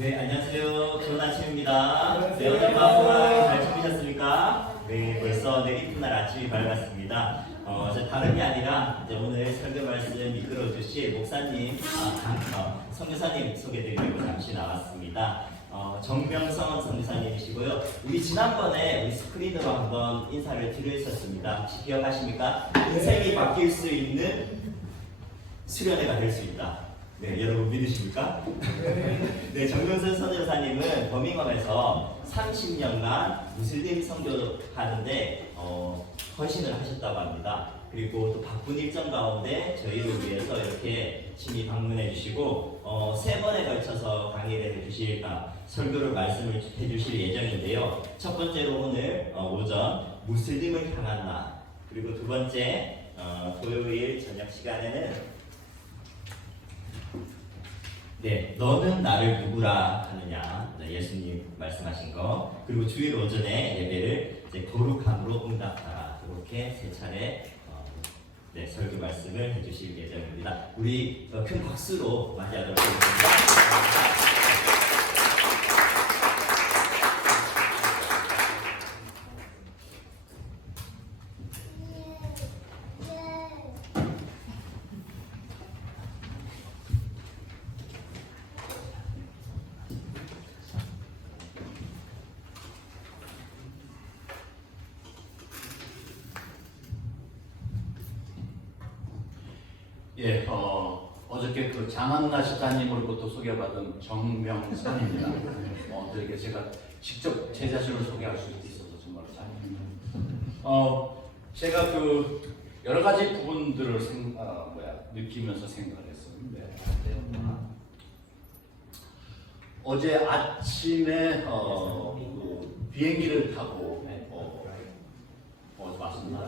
네, 안녕하세요. 좋은 아침입니다. 네, 오늘 방송을 잘 준비하셨습니까? 네, 벌써 이튿날 아침이 밝았습니다. 저 다름이 아니라 이제 오늘 설교 말씀 이끌어 주실 목사님, 선교사님 소개드리려고 잠시 나왔습니다. 정명선 선교사님이시고요. 우리 지난번에 우리 스크린으로 한번 인사를 드렸었습니다. 혹시 기억하십니까? 인생이 바뀔 수 있는 수련회가 될 수 있다. 네, 여러분 믿으십니까? 네, 정명선 선교사님은 버밍엄에서 30년간 무슬림 선교하는데 헌신을 하셨다고 합니다. 그리고 또 바쁜 일정 가운데 저희를 위해서 이렇게 친히 방문해 주시고 3번에 걸쳐서 강의를 해주실 설교를 말씀을 해주실 예정인데요. 첫 번째로 오늘 오전 무슬림을 향한 날, 그리고 두 번째 토요일 저녁 시간에는 네, 너는 나를 누구라 하느냐, 예수님 말씀하신 거. 그리고 주일 오전에 예배를 이제 거룩함으로 응답하라, 이렇게 세 차례 네, 설교 말씀을 해주실 예정입니다. 우리 큰 박수로 맞이하도록 하겠습니다. 예, 어저께 그 장한나 집사님으로부터 소개받은 정명선입니다. 저에게 제가 직접 제 자신을 소개할 수 있어서 정말 다행입니다. 제가 그 여러 가지 부분들을 느끼면서 생각을 했었는데, 어제 아침에 그 비행기를 타고 왔습니다.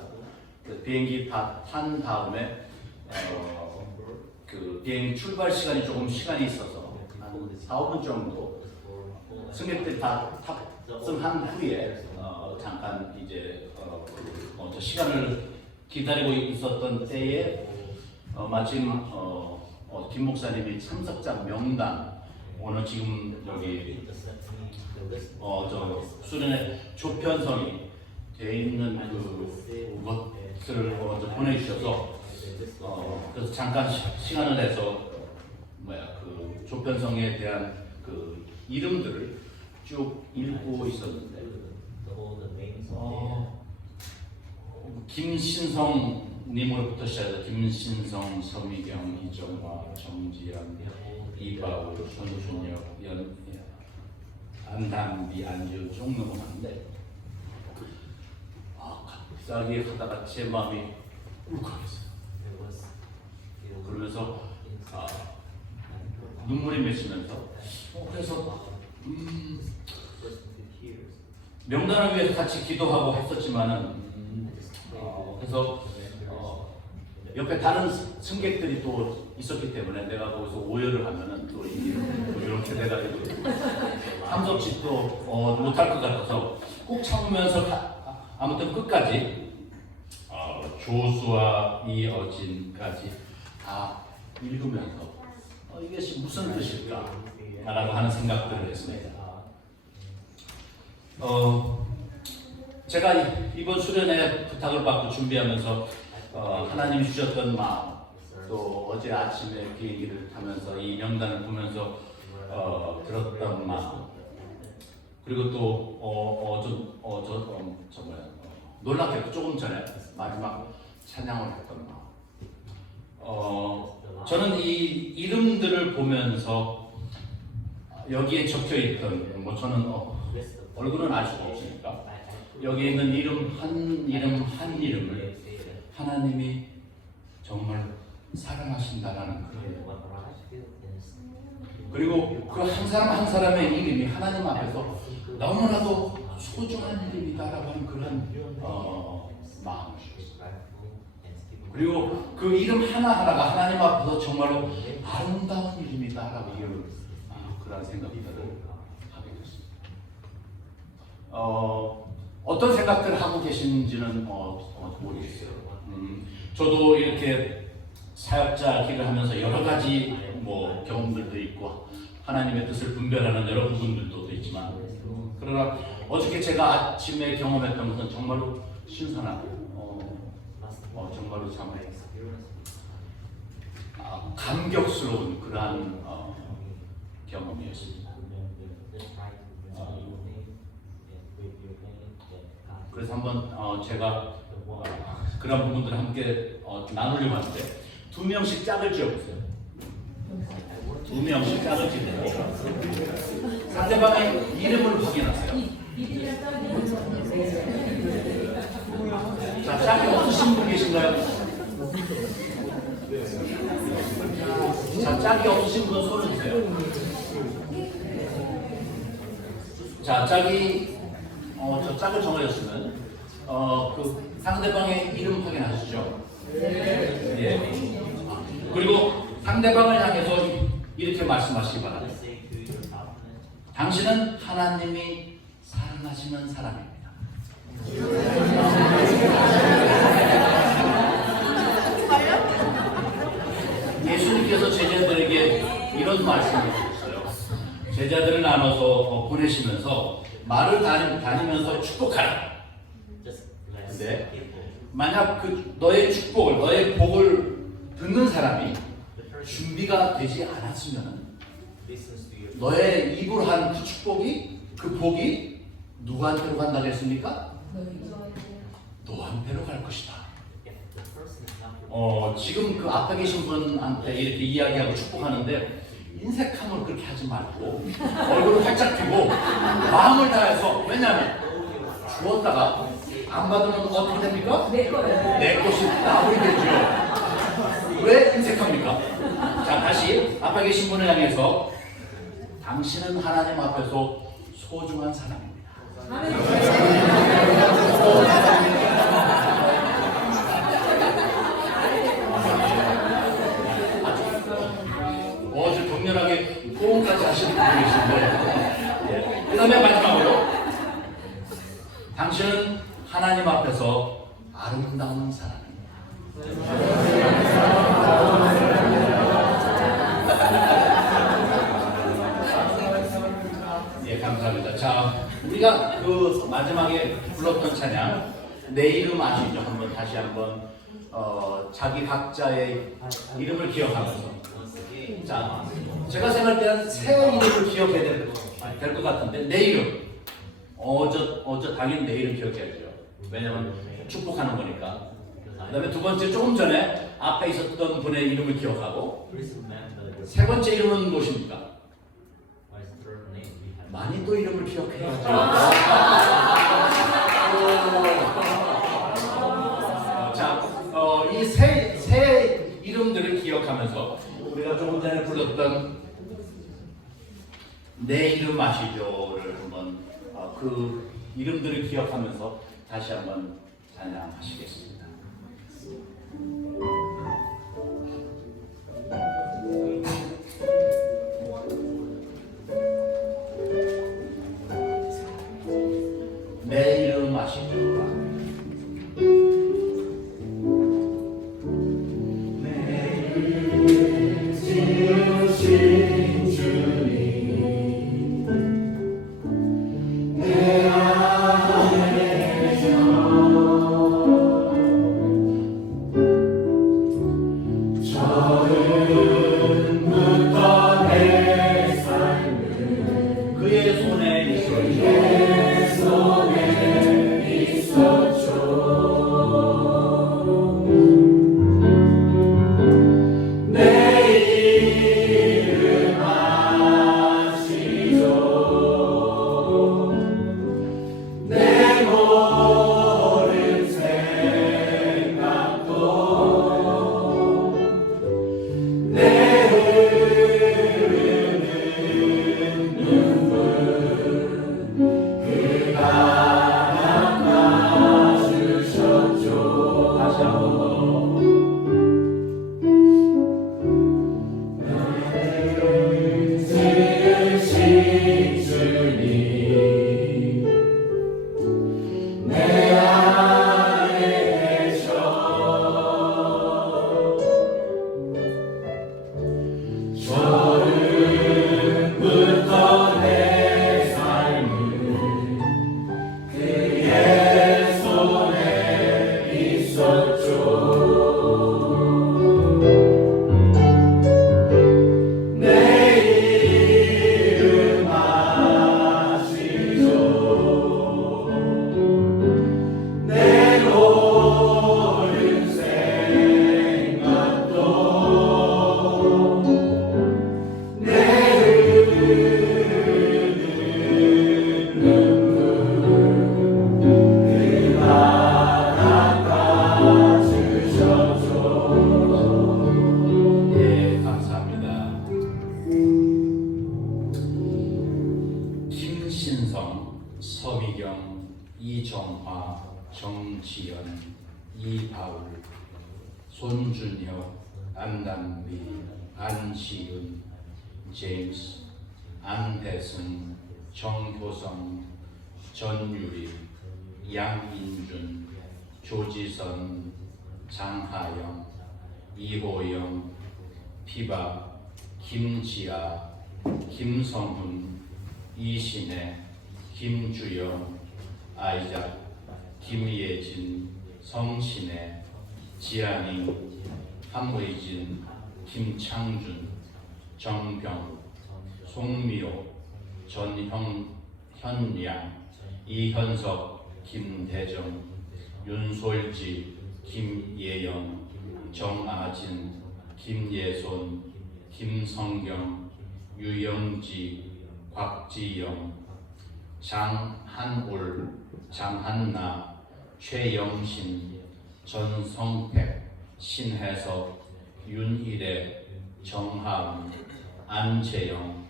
그 비행기 탄 다음에 그 비행 출발 시간이 조금 시간이 있어서 한 4, 5분 정도 승객들이 다 탑승한 후에 잠깐 이제 저 시간을 기다리고 있었던 때에 마침 김 목사님이 참석자 명단, 오늘 지금 여기 저 수련회 조편성이 되어 있는 그것을 보내주셔서 그래서 잠깐 시간을 내서 그 조편성에 대한 그 이름들을 쭉 읽고 있었는데, 김신성님으로부터 시작해서 김신성, 서미경, 이정화, 정지연, 이바울, 손준혁, 안담비, 안지우 쭉 넘어가는데 갑자기 하다가 제 마음이 울컥했어요. 그러면서 눈물이 맺히면서 그래서 명단을 위해서 같이 기도하고 했었지만은 그래서 옆에 다른 승객들이 또 있었기 때문에 내가 거기서 오열을 하면은 또 이렇게 돼가지고 함석치 또 못할 것 같아서 꼭 참으면서 아무튼 끝까지 조수아 이어진까지 다 읽으면서 이것이 무슨 뜻일까 라고 하는 생각들을 했습니다. 제가 이번 수련회 부탁을 받고 준비하면서 하나님이 주셨던 마음, 또 어제 아침에 비행기를 타면서 이 명단을 보면서 들었던 마음, 그리고 또 놀랍게도 조금 전에 마지막 찬양을 했던 마음. 저는 이 이름들을 보면서 여기에 적혀 있던 저는 얼굴은 알 수가 없으니까 여기에 있는 이름 한 이름을 하나님이 정말 사랑하신다라는 그런, 그리고 그 한 사람 한 사람의 이름이 하나님 앞에서 너무나도 소중한 이름이다라고 하는 그런 마음. 그리고 그 이름 하나하나가 하나님 앞에서 정말로 아름다운 이름이다라고 그런 생각들을 하게 됐습니다. 어떤 생각들을 하고 계신지는 모르겠어요. 저도 이렇게 사역자 길을 하면서 여러 가지 경험들도 있고 하나님의 뜻을 분별하는 여러 부분들도 있지만, 그러나 어저께 제가 아침에 경험했던 것은 정말로 신선하고 정말로 참 감격스러운 그러한 경험이었습니다. 그래서 한번 제가 그런 부분들을 함께 나누려고 하는데, 2명씩 짝을 지어보세요. 2명씩 짝을 지어보세요. 상대방의 이름을 확인하세요. 자, 짝이 없으신 분 계신가요? 자, 짝이 없으신 분 손을 드세요. 자, 짝이 저 짝을 정하셨으면 그 상대방의 이름 확인하시죠? 예. 그리고 상대방을 향해서 이렇게 말씀하시기 바랍니다. 당신은 하나님이 사랑하시는 사람입니다. 예수님께서 제자들에게 이런 말씀을 하셨어요. 제자들을 나눠서 보내시면서 말을 다니면서 축복하라. 근데 만약 너의 축복을, 너의 복을 듣는 사람이 준비가 되지 않았으면 너의 입으로 한 그 축복이, 그 복이 누구한테로 간다고 했습니까? 너한테로 갈 것이다. 지금 그 앞에 계신 분한테 이렇게 이야기하고 축복하는데 인색함으로 그렇게 하지 말고 얼굴을 활짝 펴고 마음을 다해서, 왜냐하면 주었다가 안 받으면 어떻게 됩니까? 내 거예요. 내 것이 나버리겠죠. 왜 인색합니까? 자, 다시 앞에 계신 분을 향해서 당신은 하나님 앞에서 소중한 사람입니다. 아주 격렬하게 호응까지 하시는 분이 계신데, 그 다음에 마지막으로 당신은 하나님 앞에서 아름다운 사람입니다. 예, 감사합니다. 자, 우리가 그 마지막에 불렀던 찬양, 내 이름 아시죠? 한번 다시 한번 자기 각자의 이름을 기억하면서, 자, 제가 생각할 때는 새 이름을 기억해야 될 것 같은데, 내 이름. 당연히 내 이름 기억해야죠. 왜냐면 축복하는 거니까. 그 다음에 두 번째, 조금 전에 앞에 있었던 분의 이름을 기억하고, 세 번째 이름은 무엇입니까? 많이 또 이름을 기억해야죠. 자, 이 세 이름들을 기억하면서 우리가 조금 전에 불렀던 내 이름 아시죠를 한번 그 이름들을 기억하면서 다시 한번 찬양하시겠습니다. 내 이름 아시죠? 이정화, 정지연, 이바울, 손준혁, 안담비, 안시윤, 제임스, 안혜승, 정효성, 전유리, 양인준, 조지선, 장하영, 이호영, 피바, 김지아, 김성훈, 이신혜, 김주영, 아이작, 김예진, 성신혜, 지안이, 함의진, 김창준, 정병, 송미호, 현양, 이현석, 김대정, 윤솔지, 김예영, 정아진, 김예손, 김성경, 유영지, 곽지영, 장한올, 장한나, 최영신, 전성택, 신혜석, 윤일애, 정하은, 안재영,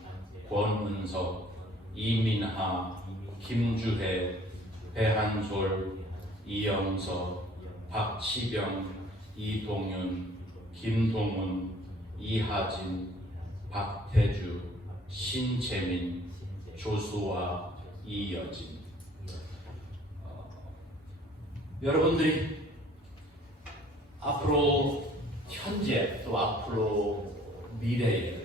권은석, 이민하, 김주혜, 배한솔, 이영석, 박치병, 이동윤, 김동훈, 이하진, 박태주, 신재민, 조수아, 이여진. 여러분들이 앞으로 현재 또 앞으로 미래에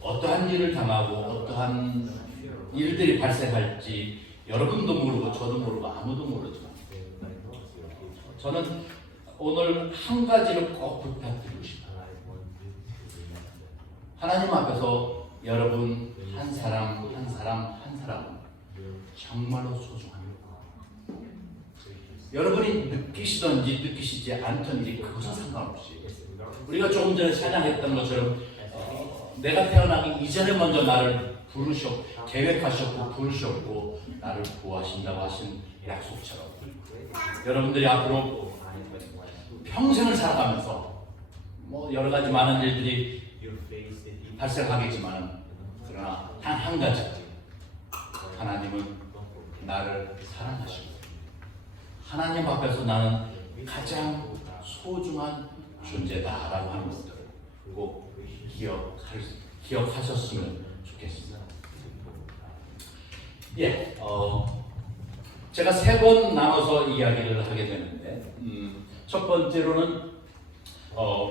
어떠한 일을 당하고 어떠한 일들이 발생할지 여러분도 모르고 저도 모르고 아무도 모르지만 저는 오늘 한 가지를 꼭 부탁드리고 싶어요. 하나님 앞에서 여러분 한 사람 한 사람 한 사람 정말로 소중합니다. 여러분이 느끼시든지 느끼시지 않든지 그것은 상관없이 우리가 조금 전에 찬양했던 것처럼 내가 태어나기 이전에 먼저 나를 부르셨고 계획하셨고 부르셨고 나를 구하신다고 하신 약속처럼 여러분들이 앞으로 평생을 살아가면서 뭐 여러 가지 많은 일들이 발생하겠지만 그러나 단 한 가지 하나님은 나를 사랑하시고 하나님 앞에서 나는 가장 소중한 존재다라고 하는 것들을 꼭 기억하셨으면 좋겠습니다. 예, 제가 세 번 나눠서 이야기를 하게 되는데 첫 번째로는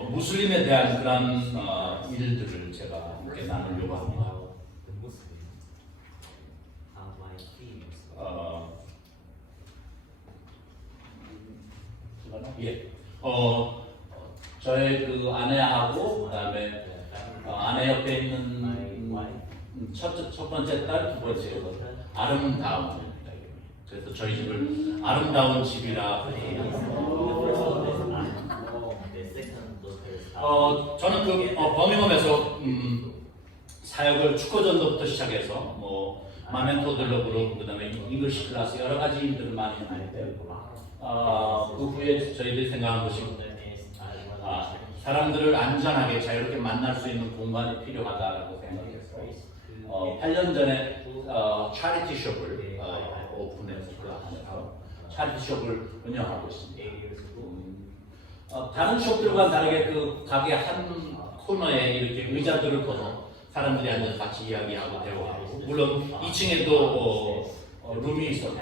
무슬림에 대한 그런 일들을 제가 함께 나누려고 합니다. 예, 저의 그 아내하고 그다음에 아내 옆에 있는 첫 번째 딸, 두 번째 아름다운. 그래서 저희 집을 아름다운 집이라 저는 그 버밍엄에서 사역을 축구전도부터 시작해서 뭐 마멘토들로 그룹 그다음에 잉글리시 클래스 여러 가지 일들을 많이 하는데 그 후에 저희들이 생각한 것이 사람들을 안전하게 자유롭게 만날 수 있는 공간이 필요하다라고 생각해서 8년 전에 차리티 숍을 오픈해서 차리티 숍을 운영하고 있습니다. 다른 숍들과 다르게 그 가게 한 코너에 이렇게 의자들을 둬서 사람들이 앉아서 같이 이야기하고 대화하고 물론 2층에도 룸이 있어서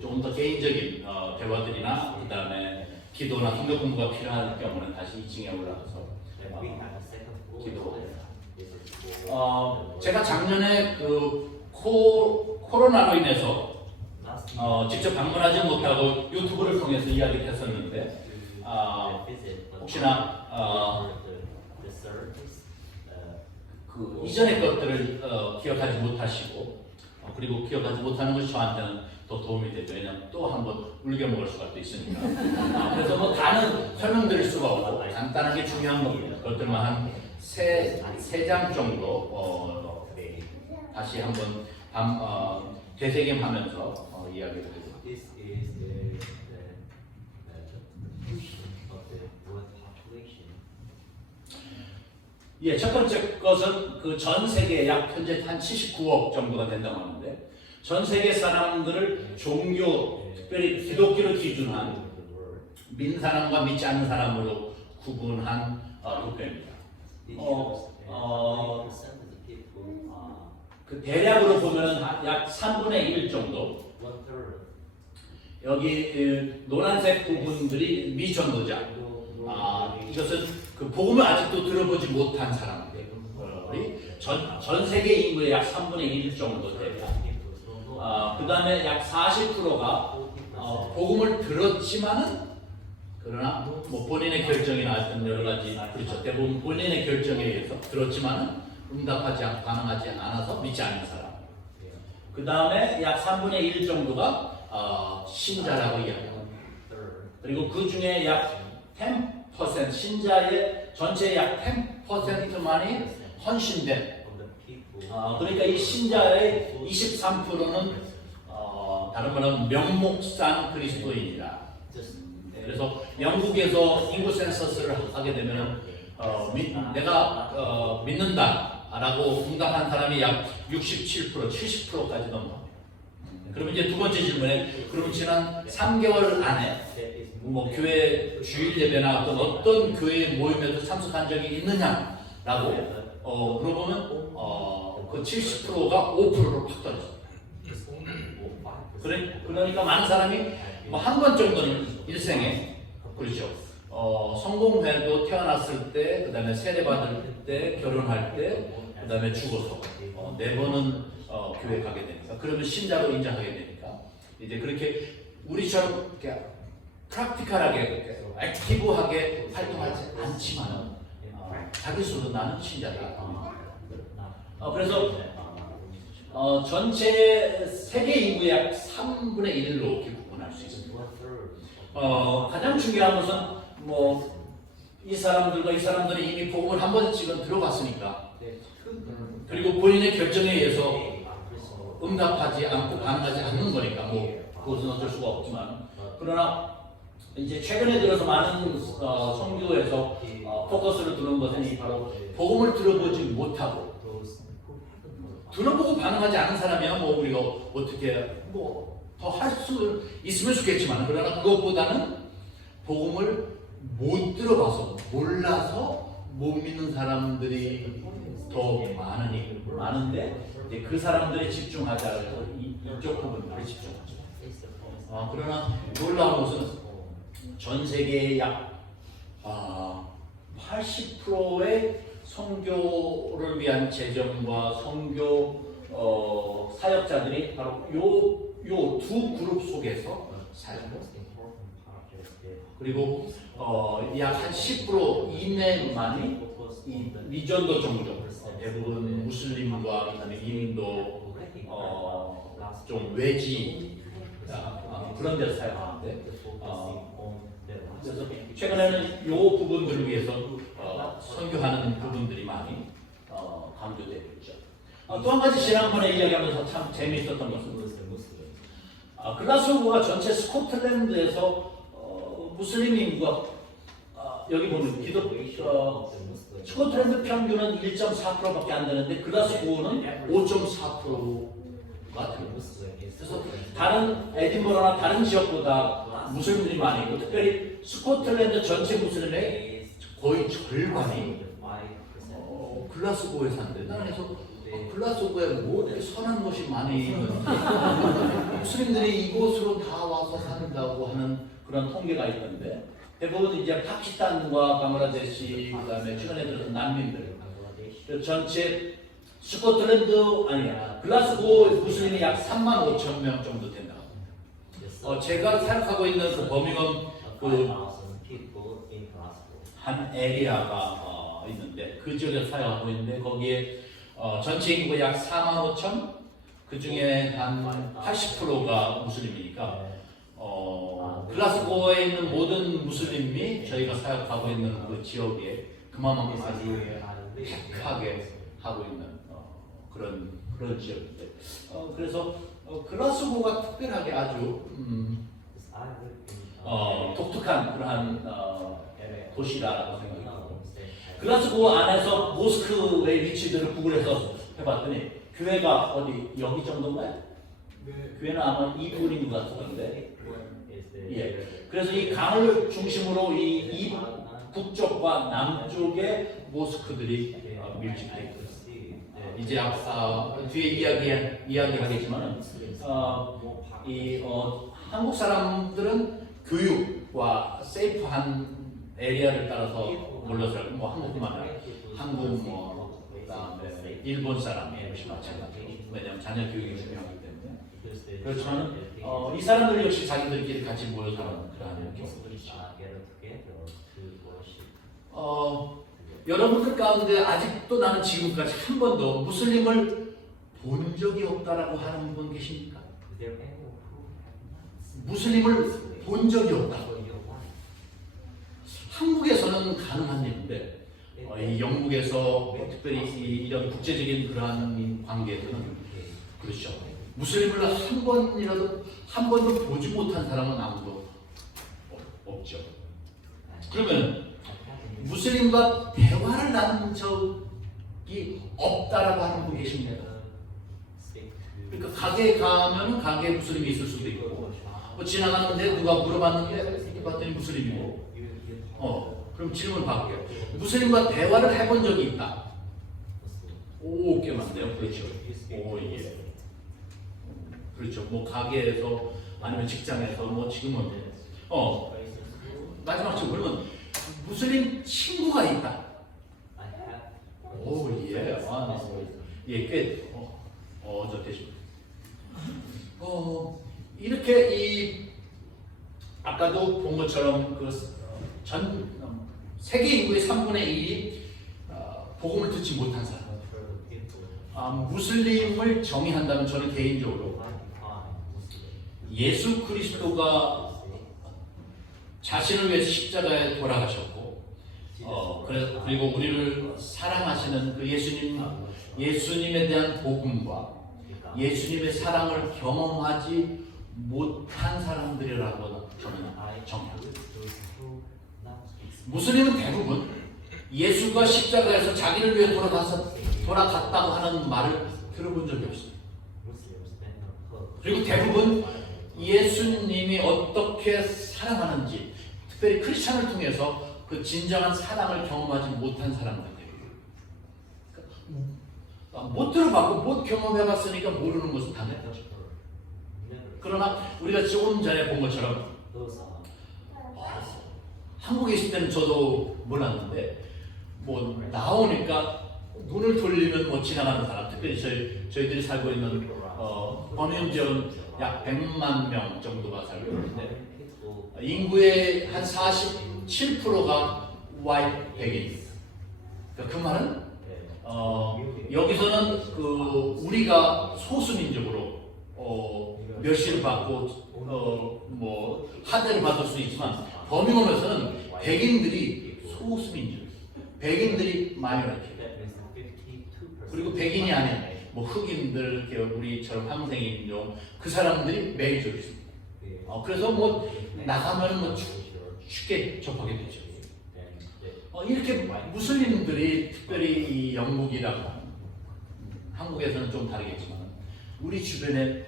조금 더 개인적인 대화들이나 그 다음에 기도나 성경 공부가 필요한 경우는 다시 2층에 올라가서 기도합니다. 제가 작년에 그 코로나로 인해서 직접 방문하지 못하고 유튜브를 통해서 이야기를 했었는데 혹시나 그 이전의 것들을 기억하지 못하시고 그리고 기억하지 못하는 것이 저한테는 더 도움이 되죠. 왜냐하면 또 한번 울겨 먹을 수가 또 있으니까. 그래서 뭐 다는 설명드릴 수가 없고 간단하게 중요한 것들만 한 세 장 정도 다시 한번 되새김하면서 이야기를 드립니다. 예, 첫 번째 것은 그 전 세계에 약 현재 한 79억 정도가 된다고 하는데 전 세계 사람들을 종교, 특별히 기독교를 기준한 믿는 사람과 믿지 않는 사람으로 구분한 국가입니다. 그 대략으로 보면 약 3분의 1 정도. 여기 노란색 부분들이 미전도자. 이것은 그 복음을 아직도 들어보지 못한 사람들이 전 세계 인구의 약 3분의 1 정도 됩니다. 그 다음에 약 40%가 복음을 들었지만은 그러나 뭐 본인의 결정이나 하여튼 여러 가지 그렇죠. 대부분 본인의 결정에 의해서 들었지만은 응답하지 않고 반응하지 않아서 믿지 않는 사람. 그 다음에 약 3분의 1 정도가 신자라고 이야기합니다. 그리고 그 중에 약 10% 신자의 전체의 약 10%만이 헌신된. 그러니까 이 신자의 23%는 다른 말은 명목상 그리스도인이라. 그래서 영국에서 인구 센서스를 하게 되면 내가 믿는다라고 응답한 사람이 약 67%, 70%까지 넘어갑니다. 그러면 이제 두 번째 질문에 그럼 지난 3개월 안에 뭐 교회 주일 예배나 어떤 교회 모임에도 참석한 적이 있느냐라고 물어보면 그 70%가 5%로 팍 떨어졌습니다. 그러니까 많은 사람이 뭐 한 번 정도는 일생에 그렇죠. 성공회도 태어났을 때, 그다음에 세례받을 때, 결혼할 때, 그다음에 죽어서 4번은 교회 가게 되니까 그러면 신자로 인정하게 되니까 이제 그렇게 우리처럼 이렇게 프랙티컬하게 액티브하게 활동하지 않지만 자기 스스로 나는 신자다. 그래서 전체 세계 인구의 약 3분의 1로 이렇게 구분할 수 있습니다. 가장 중요한 것은 뭐 이 사람들이 이미 복음을 한 번씩은 들어봤으니까 그리고 본인의 결정에 의해서 응답하지 않고 반응하지 않는 거니까 뭐 그것은 어쩔 수가 없지만 그러나 이제 최근에 들어서 많은 선교에서 포커스를 두는 것은 바로 복음을 들어보지 못하고 들어보고 반응하지 않은 사람이야 뭐 우리가 어떻게 뭐 더 할 수 있으면 좋겠지만 그러나 그것보다는 복음을 못 들어봐서 몰라서 못 믿는 사람들이 더 많은데 이제 그 사람들이 집중하자 해서 이쪽 부분에 집중하죠. 그러나 놀라운 것은 전 세계의 약 80%의 선교를 위한 재정과 선교 사역자들이 바로 요 두 그룹 속에서 살고 그리고 약 한 10% 이내만이 이 미전도 정도 대부분 무슬림과 그다음에 인도 좀 외지 그런 데서 사용하는데 그래서 최근에는 요 부분들을 위해서 선교하는 부분들이 많이 강조되고 있죠. 또 한 가지 지난번에 이야기하면서 참 재미있었던 것은 글라스고가 전체 스코틀랜드에서 무슬림 인구가 여기 보면 스코틀랜드 평균은 1.4%밖에 안 되는데 글라스고는 5.4%가 됩니다. 그래서 다른 에딘버러나 다른 지역보다 무슬림들이 많이 있고 특별히 스코틀랜드 전체 무슬림의 거의 절반이 글라스고에 산대. 그래서 글라스고에 뭐 이렇게 선한 곳이 많이 있는데 무슬림들이 이곳으로 다 와서 산다고 하는 그런 통계가 있던데 대부분 이제 파키스탄과 방글라데시 그다음에 최근에 들어서 난민들 전체 스코틀랜드 글라스고 무슬림이 약 3만 5천 명 정도 된다. 제가 생각하고 있는 그 버밍엄 한 에리아가 있는데 그 지역에 사용하고 있는데 거기에 전체 인구 약 4만 5천 그 중에 한 80%가 무슬림이니까 글라스고에 있는 모든 무슬림이 저희가 사역하고 있는 그 지역에 그만큼 아주 착하게 하고 있는 그런 지역인데 그래서 글라스고가 특별하게 아주 독특한 그러한 도시라고 생각하고 글라스고 안에서 모스크의 위치들을 구글에서 해봤더니 교회가 어디 여기 정도인가요? 교회는 아마 2분인 것 같은데. 예. 그래서 이 강을 중심으로 이 북쪽과 남쪽에 모스크들이 밀집되어 있어요. 이제 아까 뒤에 이야기하겠지만 한국 사람들은 교육과 세이프한 에리아를 따라서 몰려서 뭐 한국뿐만 아니라 한국 뭐 그다음에 일본 사람 역시 마찬가지고 왜냐하면 자녀 교육이 중요하기 때문에 그렇지만 이 사람들 역시 자기들끼리 같이 모여 사는 그러한 경우들이 있죠. 여러분들 가운데 아직도 나는 지금까지 한 번도 무슬림을 본 적이 없다라고 하는 분 계십니까? 무슬림을 본 적이 없다. 한국에서는 가능한 일인데 이 영국에서 특별히 이런 국제적인 그러한 관계에서는 그렇죠. 무슬림을 한 번도 보지 못한 사람은 아무도 없죠. 그러면 무슬림과 대화를 나눈 적이 없다라고 하는 분 계십니다. 그러니까 가게에 가면 가게에 무슬림이 있을 수도 있고 뭐 지나가는데 누가 물어봤는데 이렇게 봤더니 무슬림이고 그럼 질문 받을게요. 무슬림과 대화를 해본 적이 있다. 오, 꽤 많네요. 그렇죠. 오, 예. 그렇죠. 뭐 가게에서 아니면 직장에서 뭐 지금은 마지막 질문 그러면 무슬림 친구가 있다. 오, 예. 예, 꽤 저 되시고. 이렇게 아까도 본 것처럼 전 세계 인구의 3분의 1이 복음을 듣지 못한 사람. 무슬림을 정의한다면 저는 개인적으로 예수 그리스도가 자신을 위해서 십자가에 돌아가셨고, 그리고 우리를 사랑하시는 그 예수님에 대한 복음과 예수님의 사랑을 경험하지 못한 사람들이라고 저는 정의합니다. 무슬림은 대부분 예수가 십자가에서 자기를 위해 돌아갔다고 하는 말을 들어본 적이 없습니다. 그리고 대부분 예수님이 어떻게 사랑하는지, 특별히 크리스찬을 통해서 그 진정한 사랑을 경험하지 못한 사람들이에요. 못 들어봤고 못 경험해봤으니까 모르는 것은 당연하죠. 그러나 우리가 조금 전에 본 것처럼 한국에 있을 때는 저도 몰랐는데 뭐 나오니까 눈을 돌리면 뭐 지나가는 사람, 특별히 저희들이 살고 있는 버미움 지역은 약 100만 명 정도가 살고 있는데 인구의 한 47%가 white 백인입니다. 그러니까 그 말은 여기서는 우리가 소수민족으로 멸시를 받고 뭐 하대를 받을 수 있지만 버밍엄에서는 백인들이 소수민족, 백인들이 마이너리티, 그리고 백인이 아닌 뭐 흑인들, 우리처럼 황생인종 그 사람들이 메이저입니다. 그래서 뭐 나가면 뭐 쉽게 접하게 되죠. 이렇게 무슬림들이 특별히 이 영국이랑 한국에서는 좀 다르겠지만 우리 주변에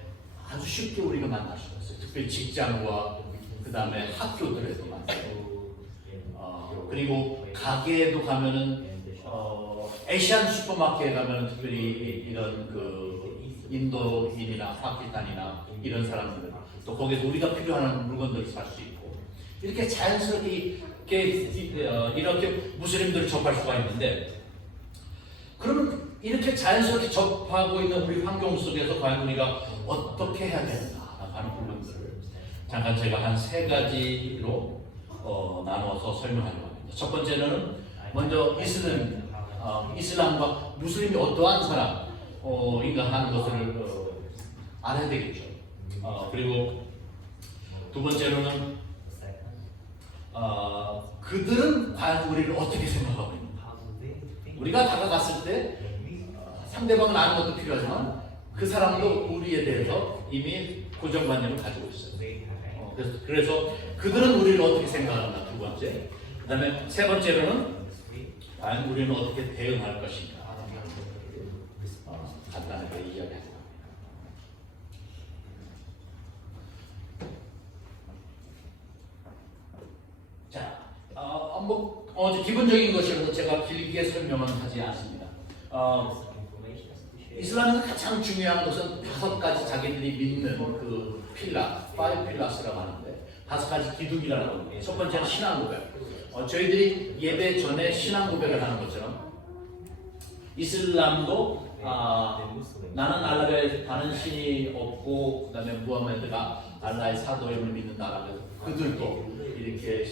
아주 쉽게 우리가 만날 수가 있어요. 특별히 직장과 그 다음에 학교들에서 만나고 그리고 가게에도 가면은 에시안 슈퍼마켓에 가면은 특별히 이런 인도인이나 파키스탄이나 이런 사람들 또 거기서 우리가 필요한 물건들을 살 수 있고 이렇게 자연스럽게 이렇게 무슬림들을 접할 수가 있는데 그러면 이렇게 자연스럽게 접하고 있는 우리 환경 속에서 과연 우리가 어떻게 해야 되나 하는 부분들을 잠깐 제가 한 3가지로 나눠서 설명하려고 합니다. 첫 번째는 먼저 이슬람과 무슬림이 어떠한 사람인가 하는 것을 알아야 되겠죠. 그리고 두 번째로는 그들은 과연 우리를 어떻게 생각하고 있는가. 우리가 다가갔을 때 상대방은 아는 것도 필요하지만 그 사람도 우리에 대해서 이미 고정관념을 가지고 있어요. 그래서 그들은 우리를 어떻게 생각하는가 두 번째. 그 다음에 세 번째로는 과연 우리는 어떻게 대응할 것인가 간단하게 이야기하겠습니다. 기본적인 것이라서 제가 길게 설명은 하지 않습니다. 이슬람에서 가장 중요한 것은 5가지 자기들이 믿는 그 필라, 5 필라스라고 하는데 5가지 기둥이라고 합니다. 첫 번째는 신앙 고백. 저희들이 예배 전에 신앙 고백을 하는 것처럼 이슬람도 나는 알라에 다른 신이 없고 그다음에 무함메드가 알라의 사도임을 믿는다라고 해서 그들도 이렇게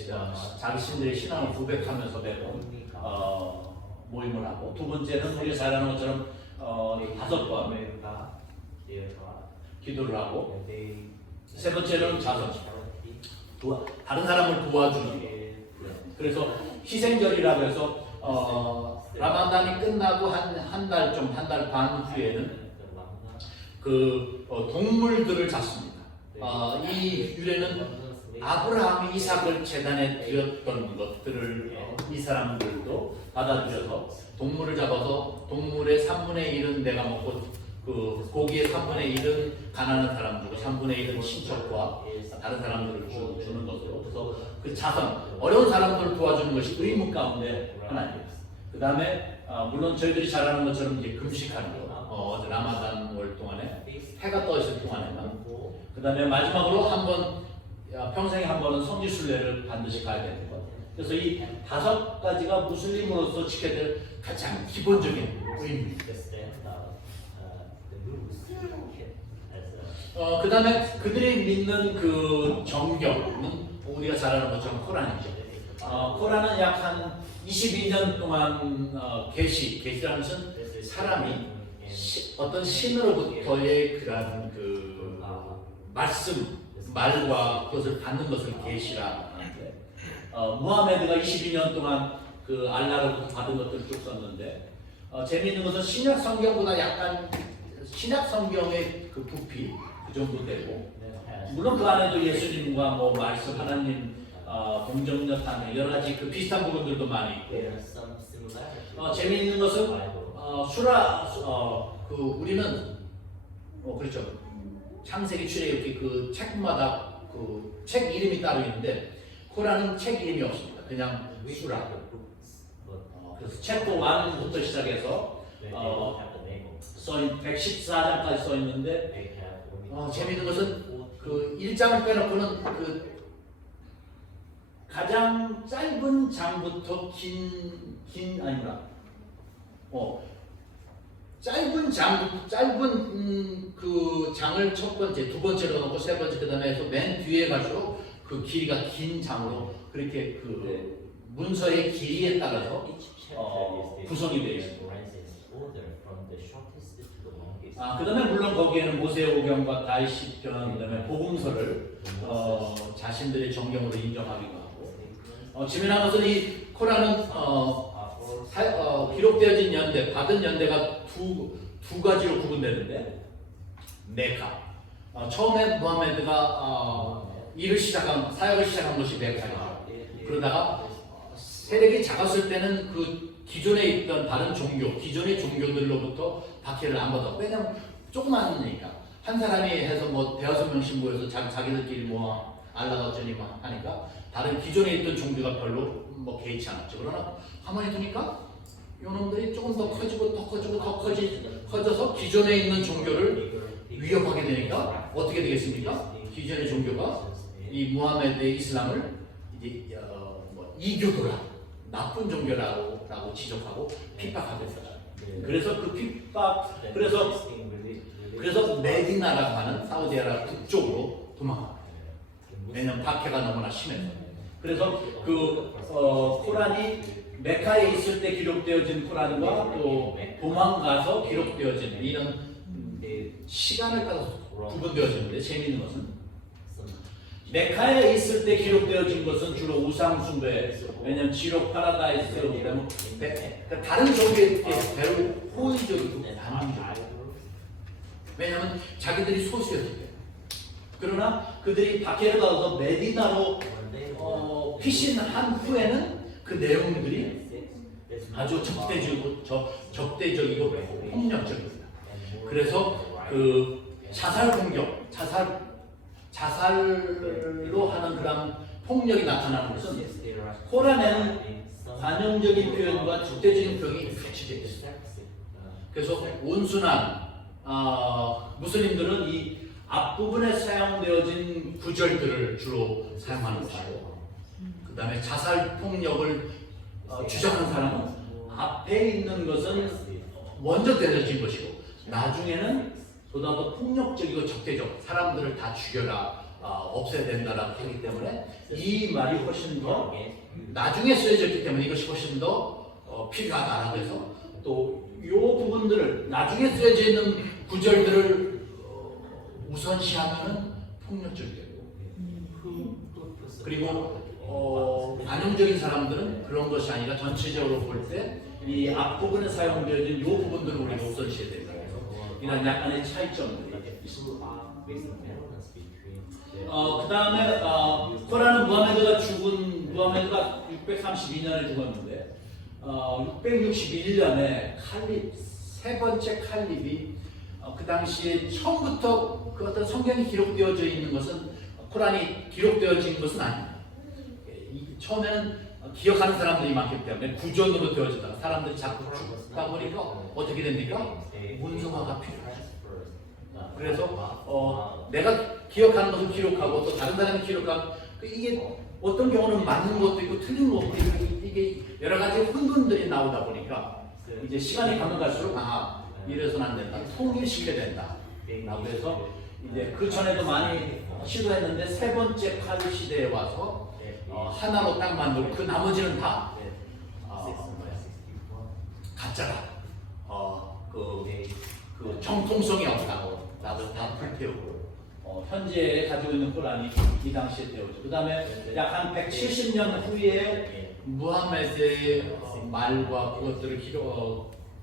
자기 신들의 신앙을 고백하면서 매번 모임을 하고 두 번째는 우리가 잘 아는 것처럼 5번 기도를 하고 세 번째는 자선 다른 사람을 도와주는 것. 그래서 희생절이라고 해서 라마단이 끝나고 한 달 반 후에는 그 동물들을 잡습니다. 이 유래는 아브라함이 이삭을 제단에 드렸던 것들을 이 사람들도 받아들여서 동물을 잡아서 동물의 3분의 1은 내가 먹고 그 고기의 3분의 1은 가난한 사람들고 3분의 1은 친척과 다른 사람들을 주는 것으로 그래서 그 자선 어려운 사람들을 도와주는 것이 의무 가운데 하나입니다. 그 다음에 물론 저희들이 잘 아는 것처럼 이제 금식하는 거 라마단 월 동안에 해가 떠 있을 동안에만 그 다음에 마지막으로 평생에 한 번은 성지순례를 반드시 가야 되는 것. 그래서 이 5가지가 무슬림으로서 지켜야 될 가장 기본적인 의무입니다. 그 다음에 그들이 믿는 그 정경은 우리가 잘 아는 것처럼 코란이죠. 코란은 약 한 22년 동안 계시라는 것은 사람이 어떤 신으로부터의 그런 그 말과 그것을 받는 것을 계시라 하는데 무하메드가 22년 동안 그 알라로부터 받은 것들을 쭉 썼는데 재미있는 것은 신약 성경보다 약간 신약 성경의 그 부피 그 정도 되고 물론 그 안에도 예수님과 뭐 말씀 하나님 동정력 하는 여러 가지 그 비슷한 부분들도 많이 있고 재미있는 것은 우리는 그렇죠. 창세기 출애굽기 그 책마다 그 책 이름이 따로 있는데 코란은 책 이름이 없습니다. 그냥 수라. 그래서 챕터 1부터 시작해서 써있 114장까지 써 있는데 재미있는 것은 그 1장을 빼놓고는 그 가장 짧은 장부터 짧은 그 장을 첫 번째, 두 번째로 놓고 세 번째 그다음에 해서 맨 뒤에 갈수록 그 길이가 긴 장으로 그렇게 그 문서의 길이에 따라서 구성이 되어 있습니다. 그다음에 물론 거기에는 모세오경과 다윗시편 그다음에 복음서를 자신들의 정경으로 인정하기도 하고 재미난 것은 이 코란은 기록되어진 연대, 받은 연대가 두 가지로 구분되는데 메카 처음에 무하메드가 사역을 시작한 것이 메카이죠. 그러다가 세력이 작았을 때는 그 기존에 있던 다른 기존의 종교들로부터 박해를 안 받았고 왜냐면 조그마하니까 한 사람이 해서 뭐 대여섯 명씩 모여서 자기들끼리 뭐 알라가 어쩌니 막 하니까 다른 기존에 있던 종교가 별로 뭐 개의치 않았죠. 그러나 가만히 두니까 이놈들이 조금 더 커져서 기존에 있는 종교를 위협하게 되니까 어떻게 되겠습니까? 기존의 종교가 이 무하메드의 이슬람을 이제 이교도라 나쁜 종교라고 지적하고 핍박하게 됐어요. 그래서 그래서 메디나라고 하는 사우디아라비아 북쪽으로 도망갑니다. 왜냐면 박해가 너무나 심해서. 그래서 코란이 메카에 있을 때 기록되어진 코란과 또 도망가서 기록되어진 이런 시간을 따라서 구분되어지는데 재미있는 것은 메카에 있을 때 기록되어진 것은 주로 우상 숭배, 왜냐면 지록 파라다이스, 그러니까 다른 종교에 별로 호의적이고 반응적이고 왜냐면 자기들이 소수였기 때문에. 그러나 그들이 박해를 받아서 메디나로 피신한 후에는 그 내용들이 아주 적대적이고 폭력적입니다. 그래서 그 자살 공격, 자살로 하는 그런 폭력이 나타나는 것은 코란에는 관용적인 표현과 적대적인 표현이 같이 되어 있어요. 그래서 온순한 무슬림들은 이 앞부분에 사용되어진 구절들을 주로 사용하는 것이고, 그 다음에 자살 폭력을 주장하는 사람은 앞에 있는 것은 먼저 되어진 것이고, 나중에는 보다 더 폭력적이고 적대적, 사람들을 다 죽여라, 없애야 된다라고 하기 때문에 이 말이 훨씬 더 나중에 쓰여졌기 때문에 이것이 훨씬 더 필요하다라고 해서 또 이 부분들을 나중에 쓰여져 있는 구절들을 우선시하면은 폭력적이고, 그리고 관용적인 사람들은 그런 것이 아니라 전체적으로 볼 때 이 앞부분에 사용되어진 이 부분들을 우리가 우선시해야 된다. 그래서 이런 약간의 차이점들이 있습니다. 그 다음에 코란은 무하메드가 632년에 죽었는데 661년에 칼립, 세 번째 칼립이 그 당시에 처음부터 그 어떤 성경이 기록되어져 있는 것은, 코란이 기록되어진 것은 아닙니다. 처음에는 기억하는 사람들이 많기 때문에 구전으로 되어지다가 사람들이 자꾸 죽다 보니까 어떻게 됩니까? 문서화가 필요해요. 그래서 내가 기억하는 것을 기록하고 또 다른 사람이 기록하고, 이게 어떤 경우는 맞는 것도 있고 틀린 것도 있고, 이게 여러 가지 혼돈들이 나오다 보니까 이제 시간이 가면 갈수록 이래서는 안 된다, 통일시켜야 된다 라고 해서 이제 그 전에도 많이 시도했는데 세 번째 칼 시대에 와서 하나로 딱 만들고 그 나머지는 다 가짜다, 그 정통성이 없다고 나도 다 불태우고, 현재 가지고 있는 코란이 이 당시에 되었죠. 그 다음에 약 한 170년 후에 무하메드의 말과 그것들을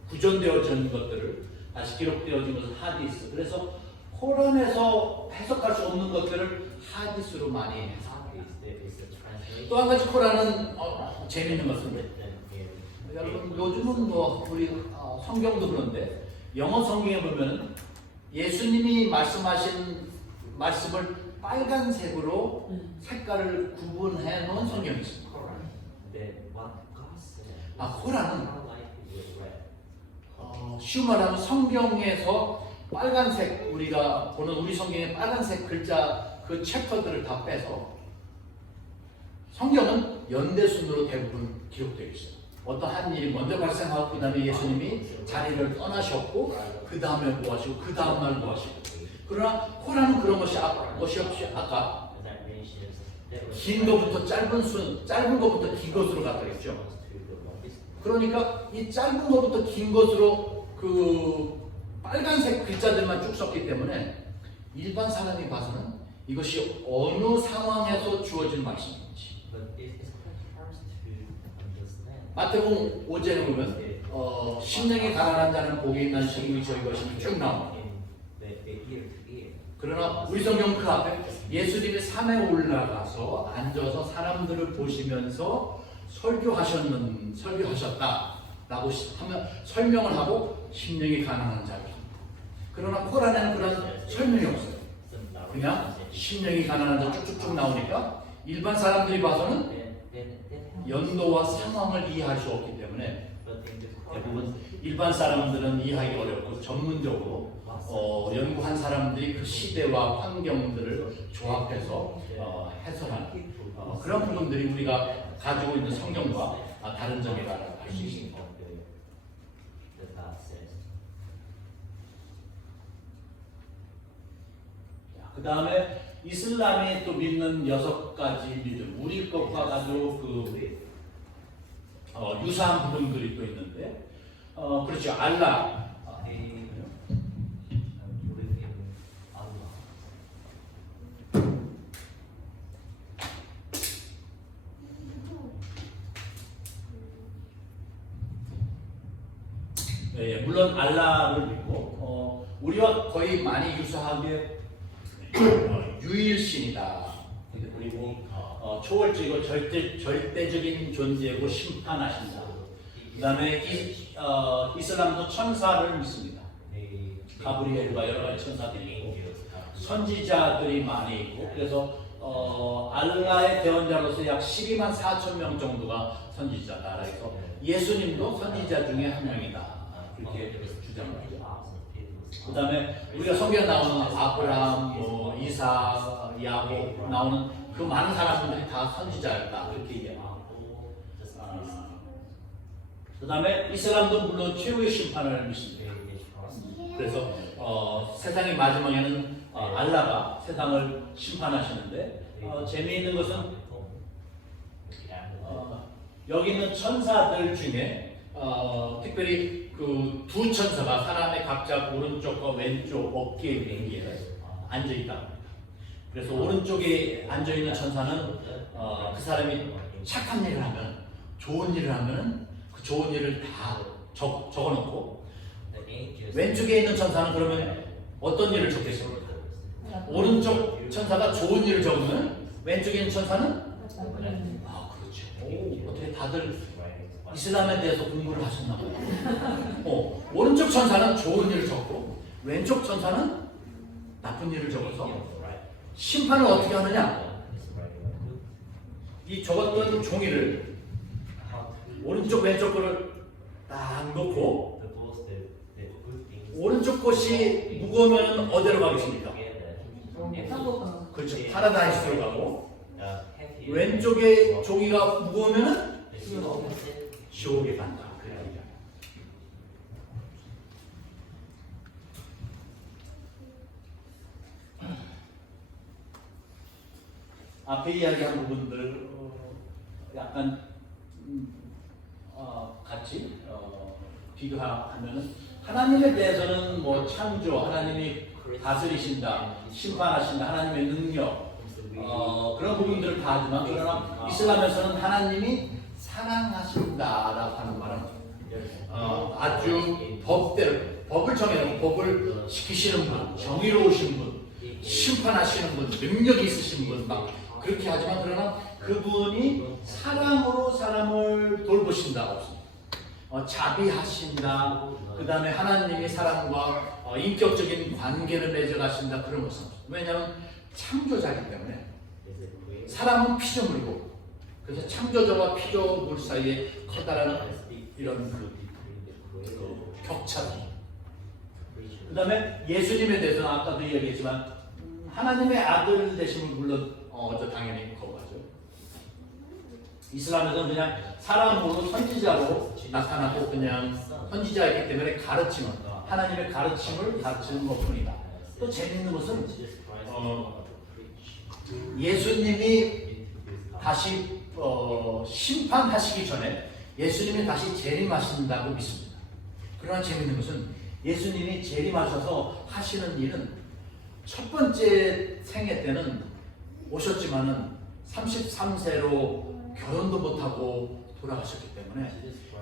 구전되어진 것들을 다시 기록되어진 것은 하디스. 그래서 코란에서 해석할 수 없는 것들을 하디스로 많이 해석합니다. 또 한 가지 코란은 재미있는 것은, 여러분 요즘은 뭐 우리 성경도 그런데 영어 성경에 보면은 예수님이 말씀하신 말씀을 빨간색으로 색깔을 구분해 놓은 성경이 있습니다. 코란은 쉬운 말하면 성경에서 빨간색, 우리가 보는 우리 성경의 빨간색 글자 그 챕터들을 다 빼서 성경은 연대순으로 대부분 기록되어 있어요. 어떤 한 일이 먼저 발생하고 그 다음에 예수님이 자리를 떠나셨고 그 다음에 뭐 하시고 그 다음날 뭐 하시고, 그러나 코란은 그런 것이 없이 아까 긴 것부터 짧은 것부터 긴 것으로 갔다 했죠. 그러니까 이 짧은 것부터 긴 것으로 그 빨간색 글자들만 쭉 썼기 때문에 일반 사람이 봐서는 이것이 어느 상황에서 주어진 말씀인지. 마태복음 5장에 보면 심령이 가난한 자는 복이 있는 신경이 저희 것이 쭉 나옵니다. 그러나 우리 성경 그 앞에 예수님이 산에 올라가서 앉아서 사람들을 보시면서 설교하셨다라고 하면 설명을 하고 심령이 가난한 자를. 그러나 코란에는 그런 설명이 없어요. 그냥 심령이 가난한 자 쭉쭉쭉 나오니까 일반 사람들이 봐서는 연도와 상황을 이해할 수 없기 때문에 대부분 일반 사람들은 이해하기 어렵고 전문적으로 연구한 사람들이 그 시대와 환경들을 조합해서 해설하는 그런 부분들이 우리가 가지고 있는 성경과 다른 점이라고 할 수 있습니다. 그 다음에 이슬람이 또 믿는 6가지 믿음, 우리 것과 아주 유사한 부분들이 또 있는데, 그렇죠. 알라. 네, 물론 알라를 믿고 우리와 거의 많이 유사하게 유일신이다. 그리고 초월적이고 절대적인 존재고 심판하신다. 그 다음에 이슬람도 천사를 믿습니다. 가브리엘과 여러 가지 천사들이 있고 선지자들이 많이 있고, 그래서 알라의 대언자로서 약 12만 4천 명 정도가 선지자다. 그래서 예수님도 선지자 중에 한 명이다. 그렇게 주장합니다. 그 다음에 우리가 성경에 나오는 아브라함, 뭐 이삭, 야곱 나오는 그 많은 사람들이 다 선지자였다. 그렇게 얘기합니다. 그 다음에 이 사람도 물론 최후의 심판을 믿습니다. 그래서 세상의 마지막에는 알라가 세상을 심판하시는데 재미있는 것은 여기 있는 천사들 중에 특별히 그 두 천사가 사람의 각자 오른쪽과 왼쪽 어깨 위에 앉아 있다. 그래서 오른쪽에 앉아 있는 천사는 그 사람이 착한 일을 하면, 좋은 일을 하면 그 좋은 일을 다 적어놓고, 왼쪽에 있는 천사는 그러면 어떤 일을 적겠습니까? 오른쪽 천사가 좋은 일을 적으면 왼쪽에 있는 천사는 그렇죠. 어떻게 다들 이슬람에 대해서 공부를 하셨나 봐요. 오른쪽 천사는 좋은 일을 적고 왼쪽 천사는 나쁜 일을 적어서 심판을 어떻게 하느냐? 이 적었던 종이를 오른쪽 왼쪽 거를 딱 놓고 오른쪽 것이 무거우면 어디로 가겠습니까? 그렇죠. 파라다이스로 가고 왼쪽에 종이가 무거우면은 지옥에 간다. 앞에 이야기한 부분들 약간 같이 비교하면은 하나님에 대해서는 뭐 창조, 하나님이 다스리신다, 심판하신다, 하나님의 능력 그런 부분들을 다 하지만 그러나 이슬람에서는 하나님이 사랑하신다라고 하는 말은 아주 법을 정해놓고 법을 지키시는 분, 정의로우신 분, 심판하시는 분, 능력이 있으신 분 막 그렇게 하지만 그러나 그분이 사랑으로 사람을 돌보신다. 자비하신다. 그 다음에 하나님이 사람과 인격적인 관계를 맺어가신다. 그런 것은 왜냐하면 창조자이기 때문에 사람은 피조물이고 그래서 창조자와 피조물 사이에 커다란 이런 그 격차. 그 다음에 예수님에 대해서는 아까도 이야기했지만 하나님의 아들 되심을 물론 당연히 거부하죠. 이슬람에서는 그냥 사람으로 선지자로 나타나고 그냥 선지자이기 때문에 가르침은 하나님의 가르침을 가르치는 것뿐이다. 또 재밌는 것은 예수님이 다시 심판하시기 전에 예수님이 다시 재림하신다고 믿습니다. 그러나 재밌는 것은 예수님이 재림하셔서 하시는 일은 첫 번째 생애 때는 오셨지만은 33세로 결혼도 못하고 돌아가셨기 때문에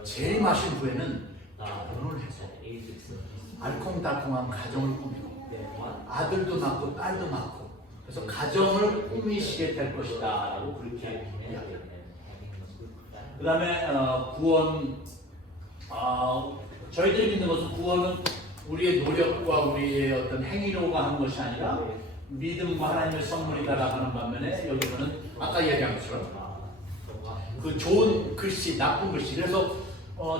재림하신 후에는 결혼을 해서 알콩달콩한 가정을 꾸미고 아들도 낳고 딸도 낳고 그래서 가정을 꾸미시게 될 것이다 라고 그렇게 이야기합니다. 그 다음에 구원 저희들이 믿는 것은 구원은 우리의 노력과 우리의 어떤 행위로가 하는 것이 아니라 믿음과 하나님의 선물이다라고 하는 반면에 여기서는 아까 이야기한 것처럼 그 좋은 글씨, 나쁜 글씨. 그래서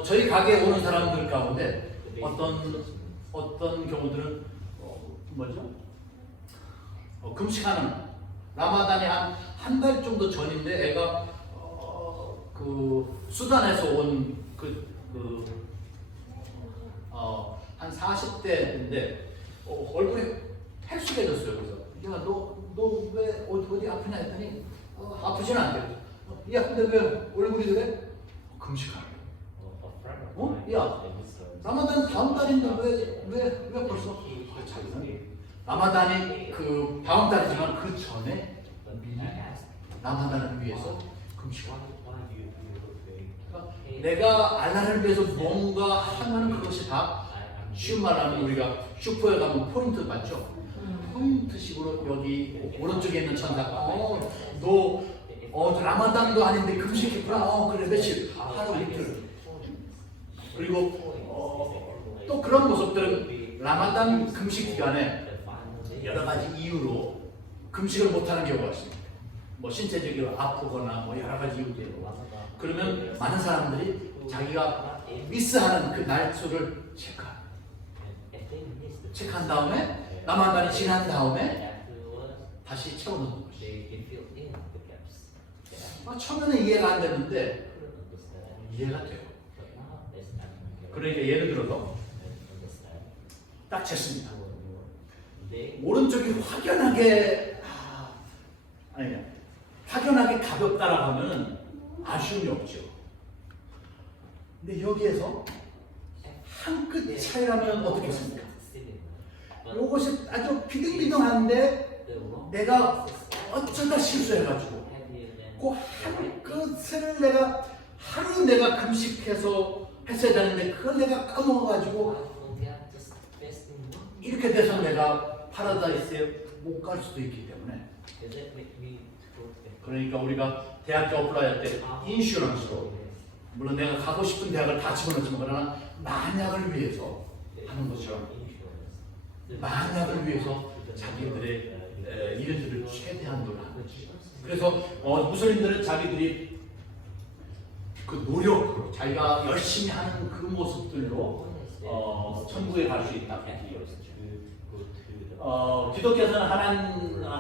저희 가게에 오는 사람들 가운데 어떤 경우들은 뭐죠? 금식하는 라마단이 한 달 정도 전인데 애가 그 수단에서 온 한 40대인데 얼굴이 헬쑥해졌어요. 그래서 야 너 왜 어디 아프냐 했더니 아프지는 않대. 야 근데 왜 얼굴이 그래? 금식하는 거야. 야 라마단 다음 달인데 왜 벌써? 자기는 라마단이 그 다음 달이지만 그 전에 미리 라마단을 위해서 금식하는 거야. 내가 알라를 위해서 뭔가 하면 그것이 다 쉬운 말로 하면 우리가 슈퍼에 가면 포인트 맞죠? 포인트식으로 여기 오른쪽에 있는 천사가 너 라마단도 아닌데 금식했구나. 그래 며칠? 하루 이틀. 그리고 또 그런 모습들은 라마단 금식 기간에 여러 가지 이유로 금식을 못하는 경우가 있습니다. 뭐 신체적으로 아프거나 뭐 여러 가지 이유대로 그러면 많은 사람들이 자기가 미스하는 그 날수를 체크한 다음에 남한달이 지난 다음에 다시 채워넣는 것이. 처음에는 이해가 안 됐는데 이해가 돼요. 그러니까 예를 들어서 딱 쟀습니다. 오른쪽이 확연하게 가볍다라고 하면 아쉬움이 없죠. 근데 여기에서 한 끗 차이라면 어떻겠습니까? 이것이 아주 비등비등한데 내가 어쩌다 실수해가지고 그 한 끗을 내가 금식해서 했어야 되는데 그걸 내가 까먹어가지고 이렇게 돼서 내가 파라다이스에 못 갈 수도 있기 때문에 그러니까 우리가 대학교 어플라이할 때 인슈런스로 물론 내가 가고 싶은 대학을 다 집어넣지만 그러나 만약을 위해서 하는 것처럼 만약을 위해서 자기들의 일들을 최대한으로 하는 거지. 그래서 무슬림들은 자기들이 그 노력으로 자기가 열심히 하는 그 모습들로 천국에 갈 수 있다. 기독교에서는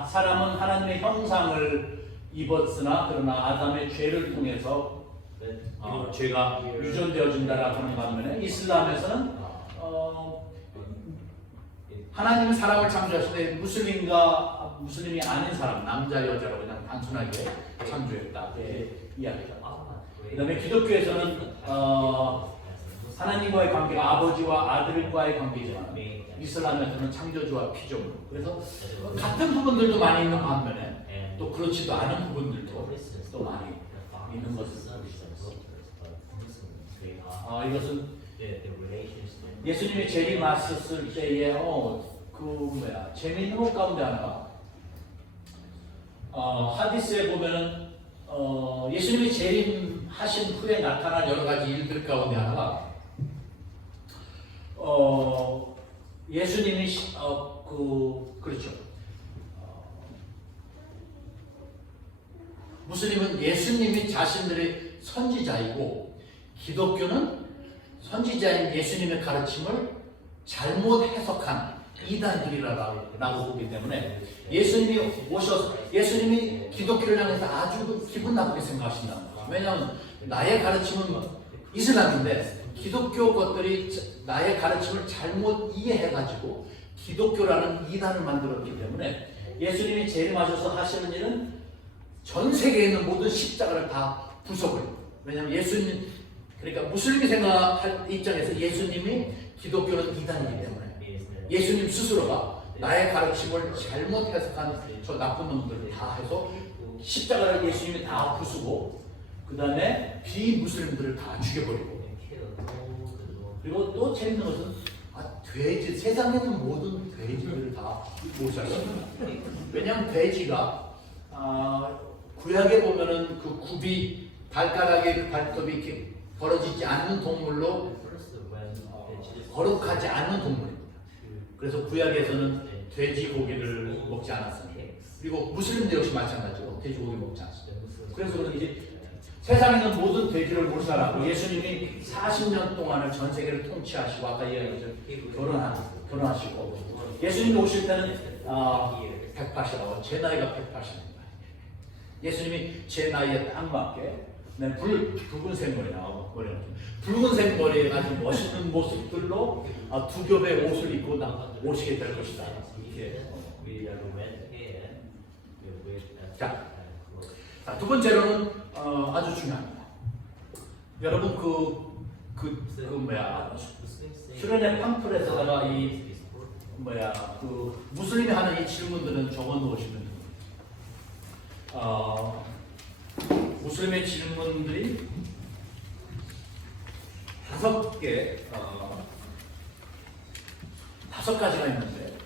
사람은 하나님의 형상을 입었으나 그러나 아담의 죄를 통해서 죄가 유전되어진다라고 하는 반면에 이슬람에서는 하나님은 사람을 창조하실 때 무슬림이 아닌 사람, 남자 여자로 그냥 단순하게 창조했다 이야기죠. 그다음에 기독교에서는 하나님과의 관계가 아버지와 아들과의 관계지만 이슬람에서는 창조주와 피조물. 그래서 같은 부분들도 많이 있는 반면에 또 그렇지도 않은 부분들도 또 많이 있는 것을 이것은 예수님이 재림하셨을 때에 재미있는 것 가운데 하나가 하디스에 보면은 예수님이 재림하신 후에 나타난 여러 가지 일들 가운데 하나가 예수님이 그렇죠. 무슬림은 예수님이 자신들의 선지자이고 기독교는 선지자인 예수님의 가르침을 잘못 해석한 이단들이라고 보기 때문에 예수님이 기독교를 향해서 아주 기분 나쁘게 생각하신다는 거죠. 왜냐하면 나의 가르침은 이슬람인데 기독교 것들이 나의 가르침을 잘못 이해해가지고 기독교라는 이단을 만들었기 때문에 예수님이 재림하셔서 하시는 일은 전 세계에 있는 모든 십자가를 다 부숴버려요. 왜냐하면 그러니까 무슬림이 생각할 입장에서 예수님이 기독교는 이단이기 때문에 예수님 스스로가 나의 가르침을 잘못 해석한 저 나쁜 놈들을 다 해서 십자가를 예수님이 다 부수고 그 다음에 비무슬림들을 다 죽여버리고 그리고 또 재밌는 것은 돼지, 세상에 있는 모든 돼지들을 다 모셔요. 왜냐하면 돼지가 구약에 보면은 그 굽이 발가락에 그 발톱이 이렇게 벌어지지 않는 동물로 거룩하지 않는 동물입니다. 그래서 구약에서는 돼지고기를 먹지 않았습니다. 그리고 무슬림도 역시 마찬가지로 돼지고기 먹지 않습니다. 그래서 그런지 세상에 있는 모든 돼지를 몰살하고 예수님이 40년 동안을 전 세계를 통치하시고 아까 이야기했죠. 결혼하시고 예수님이 오실 때는 180이라고 제 나이가 180입니다. 예수님이 제 나이에 딱 맞게 붉은색 머리 나오고 붉은색 머리에 아주 멋있는 모습들로 두 겹의 옷을 입고 오시게 될 것이다. 이렇게 자, 두 번째로는 아주 중요합니다. 여러분 수련회 팜플렛에다가 무슬림이 하는 이 질문들은 적어놓으시면 됩니다. 무슬림의 질문들이 5가지가 있는데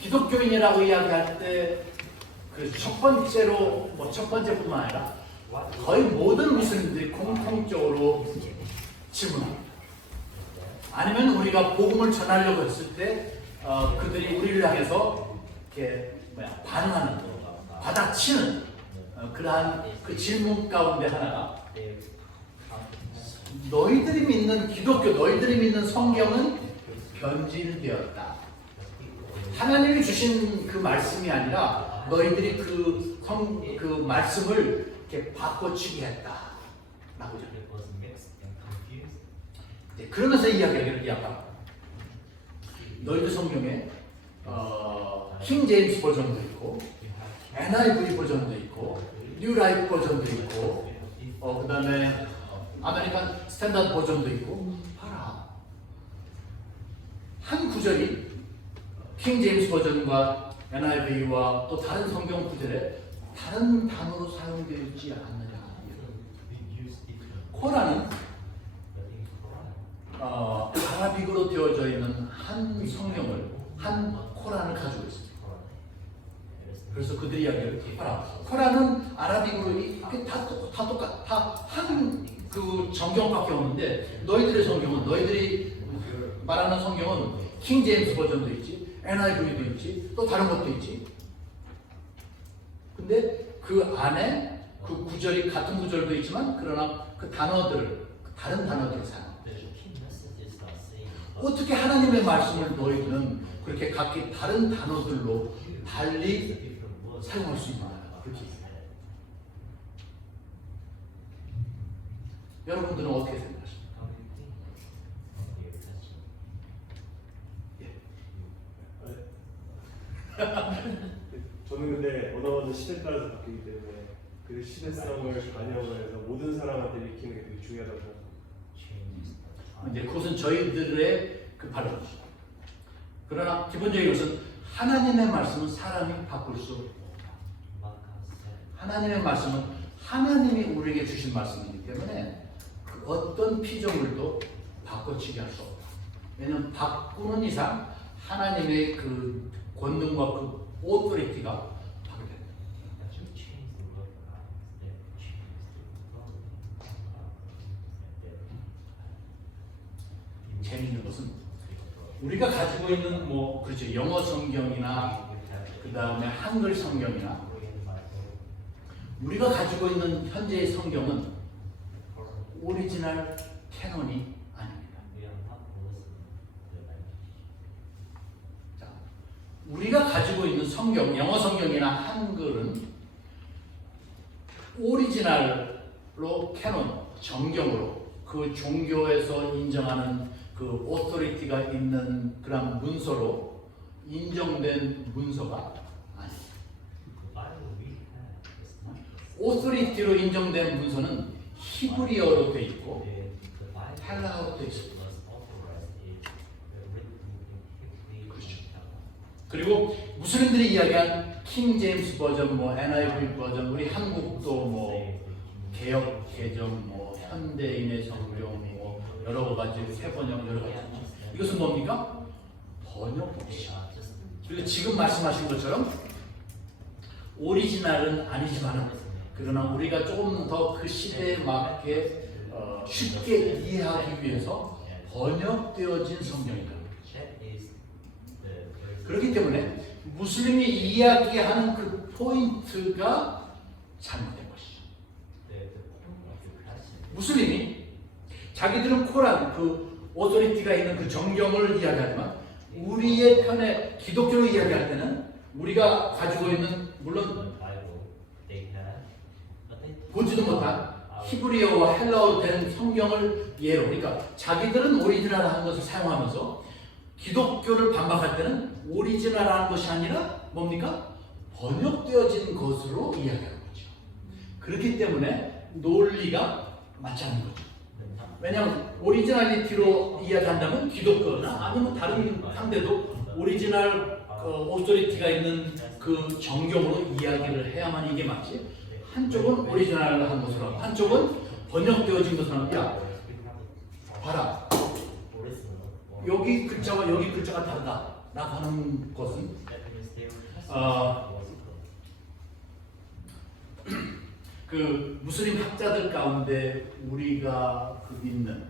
기독교인이라고 이야기할 때 그 첫 번째뿐만 아니라 거의 모든 무슬림들이 공통적으로 질문합니다. 아니면 우리가 복음을 전하려고 했을 때 그들이 우리를 향해서 이렇게 반응하는, 받아치는 그러한 그 질문 가운데 하나가 너희들이 믿는 기독교, 너희들이 믿는 성경은 변질되었다. 하나님이 주신 그 말씀이 아니라 너희들이 그 말씀을 이렇게 바꿔치기 했다. 라고 그러면서 이야기하기를 약간 너희들 성경에 킹 제임스 버전도 있고 NIV 버전도 있고 뉴 라이프 버전도 있고 그 다음에 아메리칸 스탠다드 버전도 있고 봐라. 한 구절이 킹 제임스 버전과 NIV와 또 다른 성경 구절에 다른 단어로 사용되어 있지 않느냐. 코란은 아라빅어로 되어져 있는 한 성경을, 한 코란을 가지고 있습니다. 그래서 그들이 이야기를 봐라. 코란은 아라빅어로 이게 다 똑같, 다 한 그 정경밖에 없는데 너희들의 성경은, 너희들이 말하는 성경은 킹 제임스 버전도 있지, NIV도 있지, 또 다른 것도 있지. 근데 그 안에 그 구절이 같은 구절도 있지만 그러나 그 단어들을, 다른 단어들을 사용해요. 어떻게 하나님의 말씀을 너희들은 그렇게 각기 다른 단어들로 달리 사용할 수 있나? 그렇게. 여러분들은 어떻게 생각하십니까? 저는 근데 언어는 시대 따라서 바뀌기 때문에 그 시대성을 반영을 해서 모든 사람한테 익히는 게 되게 중요하다고 생각합니다. 이제 그것은 저희들의 그 발언이죠. 그러나 기본적인 것은 하나님의 말씀은 사람이 바꿀 수 없다. 하나님의 말씀은 하나님이 우리에게 주신 말씀이기 때문에 그 어떤 피조물도 바꿔치기 할 수 없다. 왜냐하면 바꾸는 이상 하나님의 그 권능과 그 오토리티가 파괴됩니다. 재미있는 것은 우리가 가지고 있는 그렇죠, 영어 성경이나 그 다음에 한글 성경이나 우리가 가지고 있는 현재의 성경은 오리지널 캐논이 아닙니다. 자, 우리가 가지고 있는 성경, 영어 성경이나 한글은 오리지널로 캐논, 정경으로 그 종교에서 인정하는 그 오토리티가 있는 그런 문서로 인정된 문서가 아닙니다. 오토리티로 인정된 문서는 히브리어로 되어 있고 헬라어로 되어 있습니다. 그렇죠. 그리고 무슬림들이 이야기한 킹 제임스 버전, NIV 버전, 우리 한국도 개역 개정, 현대인의 성경, 여러 가지 새번역 여러 가지. 이것은 뭡니까? 번역법이죠. 그리고 지금 말씀하신 것처럼 오리지널은 아니지만 그러나 우리가 조금 더 그 시대에 맞게 쉽게 이해하기 위해서 번역되어진 성경이다. 그렇기 때문에 무슬림이 이야기하는 그 포인트가 잘못된 것이죠. 무슬림이 자기들은 코란, 그 오토리티가 있는 그 정경을 이야기하지만 우리의 편에 기독교를 이야기할 때는 우리가 가지고 있는 물론 보지도 못한 히브리어와 헬라어로 된 성경을 예로, 그러니까 자기들은 오리지널한 것을 사용하면서 기독교를 반박할 때는 오리지널한 것이 아니라 뭡니까? 번역되어진 것으로 이야기하는 거죠. 그렇기 때문에 논리가 맞지 않는 거죠. 왜냐하면 오리지널리티로 이야기한다면 기독교나 아니면 다른 상대도 오리지널 오토리티가 있는 그 정경으로 이야기를 해야만 이게 맞지. 한쪽은 오리지널한 것으로 하고 한쪽은 번역되어진 것으로 하면 야 봐라 여기 글자와 여기 글자가 다르다 라고 하는 것은 그 무슬림 학자들 가운데 우리가 그 믿는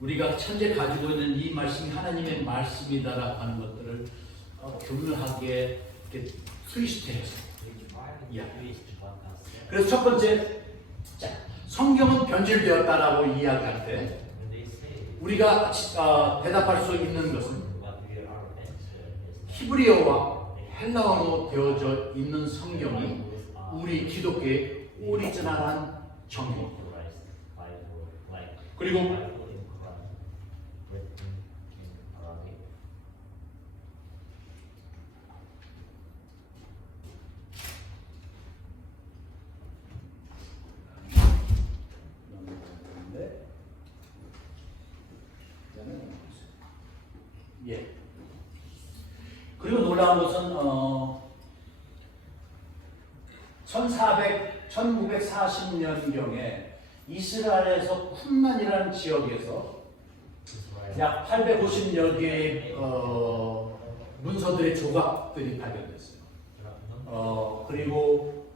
우리가 현재 가지고 있는 이 말씀이 하나님의 말씀이다라고 하는 것들을 교묘하게 이렇게 트위스트해서 이야기합니다. 그래서 첫 번째, 자, 성경은 변질되었다라고 이야기할 때 우리가 대답할 수 있는 것은 히브리어와 헬라어로 되어져 있는 성경이 우리 기독교의 오리지널한 정교입니다. 그리고 예. 그리고 놀라운 것은 1940년경에 이스라엘에서 쿰란이라는 지역에서 약 850여 개의 문서들의 조각들이 발견됐어요. 그리고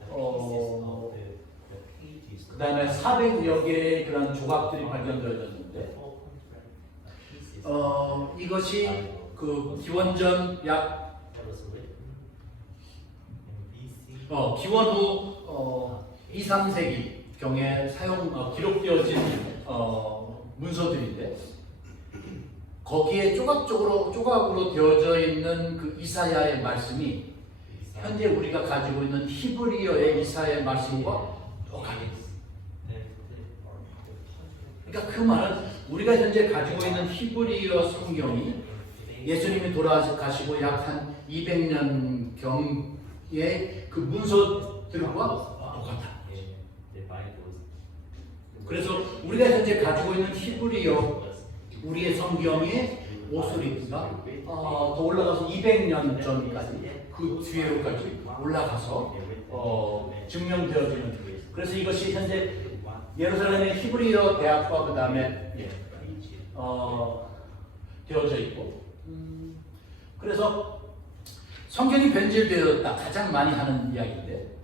그 다음에 400여 개의 그런 조각들이 발견되어졌는데 이것이 그 기원전 약 기원 후 2, 3세기 경에 기록되어진 문서들인데 거기에 조각으로 되어져 있는 그 이사야의 말씀이 현재 우리가 가지고 있는 히브리어의 이사야의 말씀과 똑같아요. 그러니까 그 말은 우리가 현재 가지고 있는 히브리어 성경이 예수님이 돌아가시고 약 한 200년 경의 그 문서들과 똑같다. 그래서 우리가 현재 가지고 있는 히브리어 우리의 성경의 오소리가 더 올라가서 200년 전까지 그 뒤로까지 올라가서 증명되어지는. 그래서 이것이 현재 예루살렘의 히브리어 대학과 그 다음에 되어져 있고, 그래서 성경이 변질되었다 가장 많이 하는 이야기인데,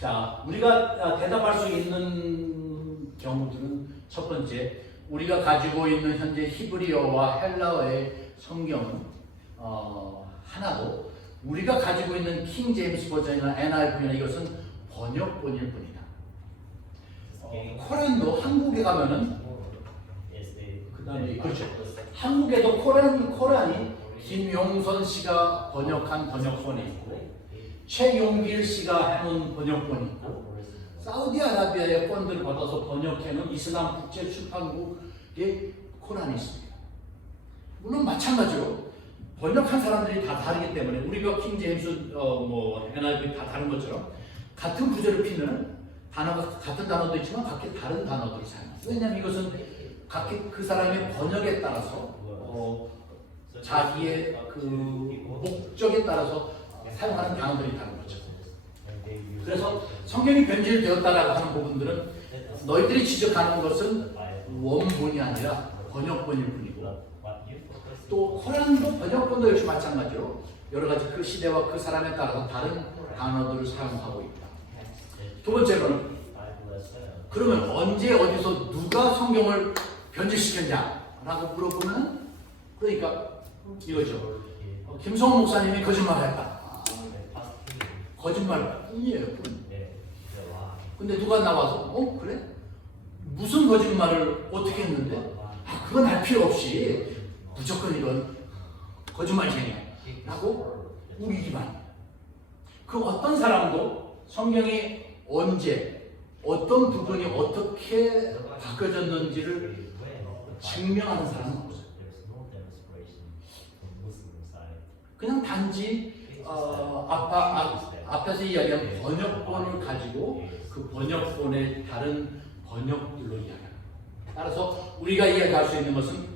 자 우리가 대답할 수 있는 경우들은 첫 번째, 우리가 가지고 있는 현재 히브리어와 헬라어의 성경은 하나도 우리가 가지고 있는 킹 제임스 버전이나 NIV나 이것은 번역본일 뿐이다. 코란도 한국에 가면은 그다음에 그렇죠. 한국에도 코란이 김용선 씨가 번역한 번역본이 있고 최용길 씨가 해놓은 번역본이 있고 사우디아라비아의 펀드를 받아서 번역해놓은 이슬람 국제 출판국의 코란이 있습니다. 물론 마찬가지로 번역한 사람들이 다 다르기 때문에 우리가 킹 제임스 NIV 다 다른 것처럼 같은 구절을 피는 단어가 같은 단어도 있지만 각기 다른 단어들이 사용합니다. 왜냐하면 이것은 각기 그 사람의 번역에 따라서 자기의 그 목적에 따라서 사용하는 단어들이 다른 거죠. 그래서 성경이 변질되었다라고 하는 부분들은 너희들이 지적하는 것은 원본이 아니라 번역본일 뿐이고, 또 코란도 번역본도 역시 마찬가지로 여러 가지 그 시대와 그 사람에 따라서 다른 단어들을 사용하고 있다. 두 번째로는 그러면 언제 어디서 누가 성경을 변질시켰냐라고 물어보면, 그러니까 이거죠. 김성호 목사님이 거짓말했다. 거짓말뿐이에요. 근데 누가 나와서 그래? 무슨 거짓말을 어떻게 했는데? 그건 알 필요 없이 무조건 이건 거짓말쟁이야 라고 우기기만. 그 어떤 사람도 성경이 언제 어떤 부분이 어떻게 바뀌어졌는지를 증명하는 사람은 없어요. 그냥 단지 앞에서 이야기한 번역본을 가지고 그 번역본의 다른 번역들로 이야기합니다. 따라서 우리가 이야기할 수 있는 것은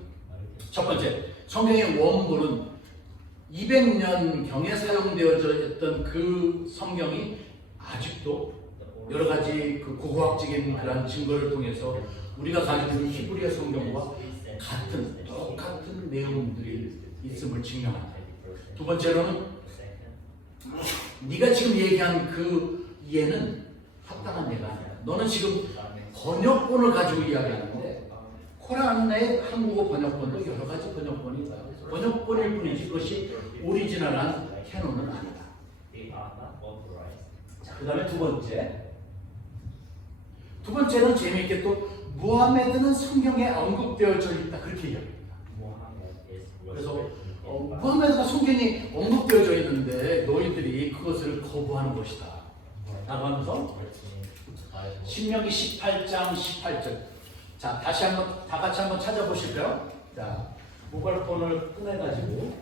첫 번째, 성경의 원본은 200년경에 사용되어져 있던 그 성경이 아직도 여러 가지 그 고고학적인 그런 증거를 통해서 우리가 가지고 있는 히브리어 성경과 똑같은 내용들이 있음을 증명합니다. 두 번째로는 네가 지금 얘기한 그 이해는 합당한 예가 아니야. 너는 지금 번역본을 가지고 이야기하는데 코란 하나의 한국어 번역본도 여러 가지 번역본이 있어요. 번역본일 뿐이지 그것이 오리지널한 캐논은 아니다. 자, 그 다음에 두 번째는 재미있게 또 무하메드는 성경에 언급되어져 있다 그렇게 이야기합니다. 그래서 무하메드가 성경에 언급되어져 있는데 너희들이 그것을 거부하는 것이다 라고 하면서 신명기 18장 18절. 자, 다시 한번 다 같이 한번 찾아보실까요? 자, 모바일폰을 꺼내가지고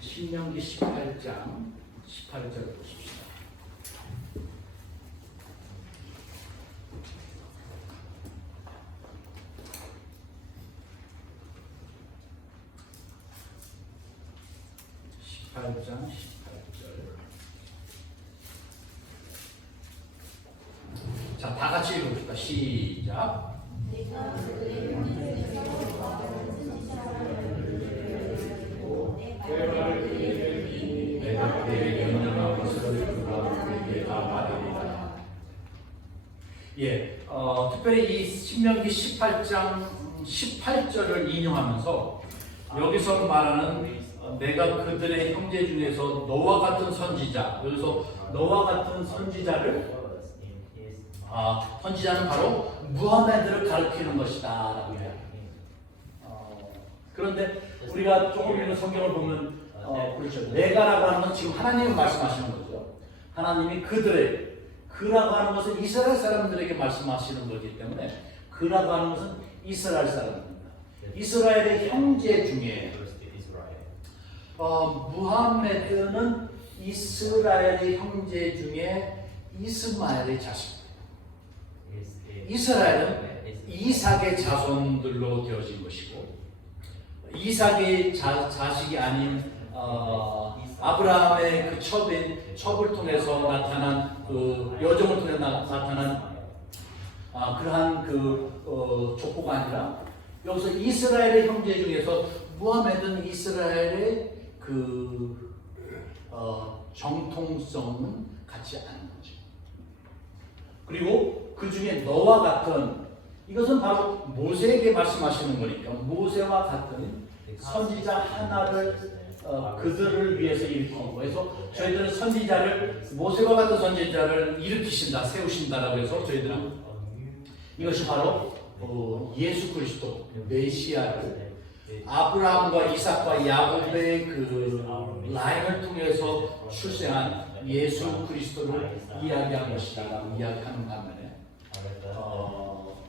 신명기 18장 18절을 보십시다. 자, 다 같이 읽어봅시다. 시작. 내가 그에게 명령한 것을 그가 그에게 다 말하리라. 예, 특별히 이 신명기 18장 18절을 인용하면서 여기서 말하는 내가 그들의 형제 중에서 너와 같은 선지자, 여기서 너와 같은 선지자를 선지자는 바로 무하메드를 가리키는 것이다 라고 이야기합니다. 그런데 우리가 조금 읽는 성경을 보면 그렇죠. 내가라고 하는 건 지금 하나님이 말씀하시는 거죠. 하나님이 그라고 하는 것은 이스라엘 사람들에게 말씀하시는 거기 때문에 그라고 하는 것은 이스라엘 사람입니다. 이스라엘의 형제 중에 무하메드는 이스라엘의 형제 중에 이스마엘의 자식입니다. 이스라엘은 이삭의 자손들로 되어진 것이고 이삭의 자식이 아닌 아브라함의 그 첩을 통해서 나타난 그 여종을 통해 나타난 그러한 족보가 아니라 여기서 이스라엘의 형제 중에서 무하메드는 이스라엘의 정통성은 같지 않은 거죠. 그리고 그 중에 너와 같은 이것은 바로 모세에게 말씀하시는 거니까 모세와 같은 선지자 하나를 그들을 위해서 일으킨 거예요. 그래서 저희들은 선지자를 모세와 같은 선지자를 일으키신다, 세우신다라고 해서 저희들은 이것이 바로 예수 그리스도 메시아를 아브라함과 이삭과 야곱의 그 라인을 통해서 출생한 예수 그리스도를 이야기한 것이다라고 이야기하는 반면에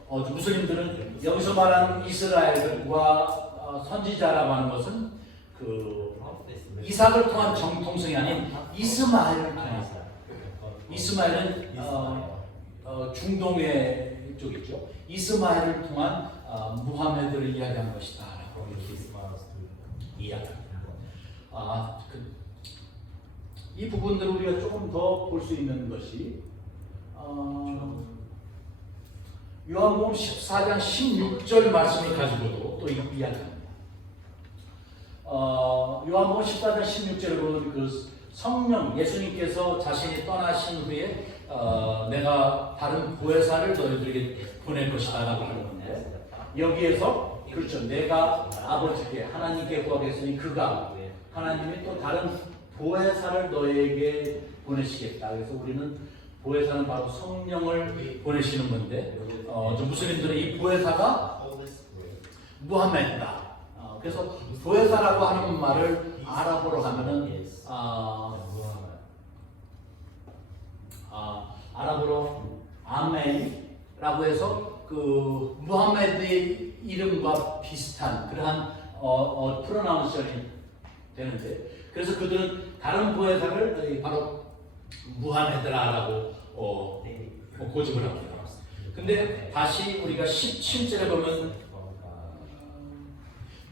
무슬림들은 여기서 말하는 이스라엘과 선지자라고 하는 것은 그 이삭을 통한 정통성이 아닌 이스마엘을 통한 이스마엘은 중동의 쪽이죠. 이스마엘을 통한 무하메드를 이야기한 것이다. 이 부분들을 우리가 조금 더 볼 수 있는 것이 요한복음 14장 16절 말씀을 가지고도 또 이야기합니다. 요한복음 14장 16절에 보면 그 성령 예수님께서 자신이 떠나신 후에 내가 다른 보혜사를 너희들에게 보낼 것이다 라고 하는 건데 여기에서 그렇죠. 내가 아버지께 하나님께 구하겠으니 그가 하나님이 또 다른 보혜사를 너희에게 보내시겠다. 그래서 우리는 보혜사는 바로 성령을 보내시는 건데 무슬림들은 이 보혜사가 무하메드다. 그래서 보혜사라고 하는 말을 알아보러 가면은 아랍어로 아멘이라고 해서 그 무하메드의 이름과 비슷한 그러한 프로나운서이 되는데 그래서 그들은 다른 보혜사를 바로 무하메드라라고 고집을 합니다. 근데 다시 우리가 17절에 보면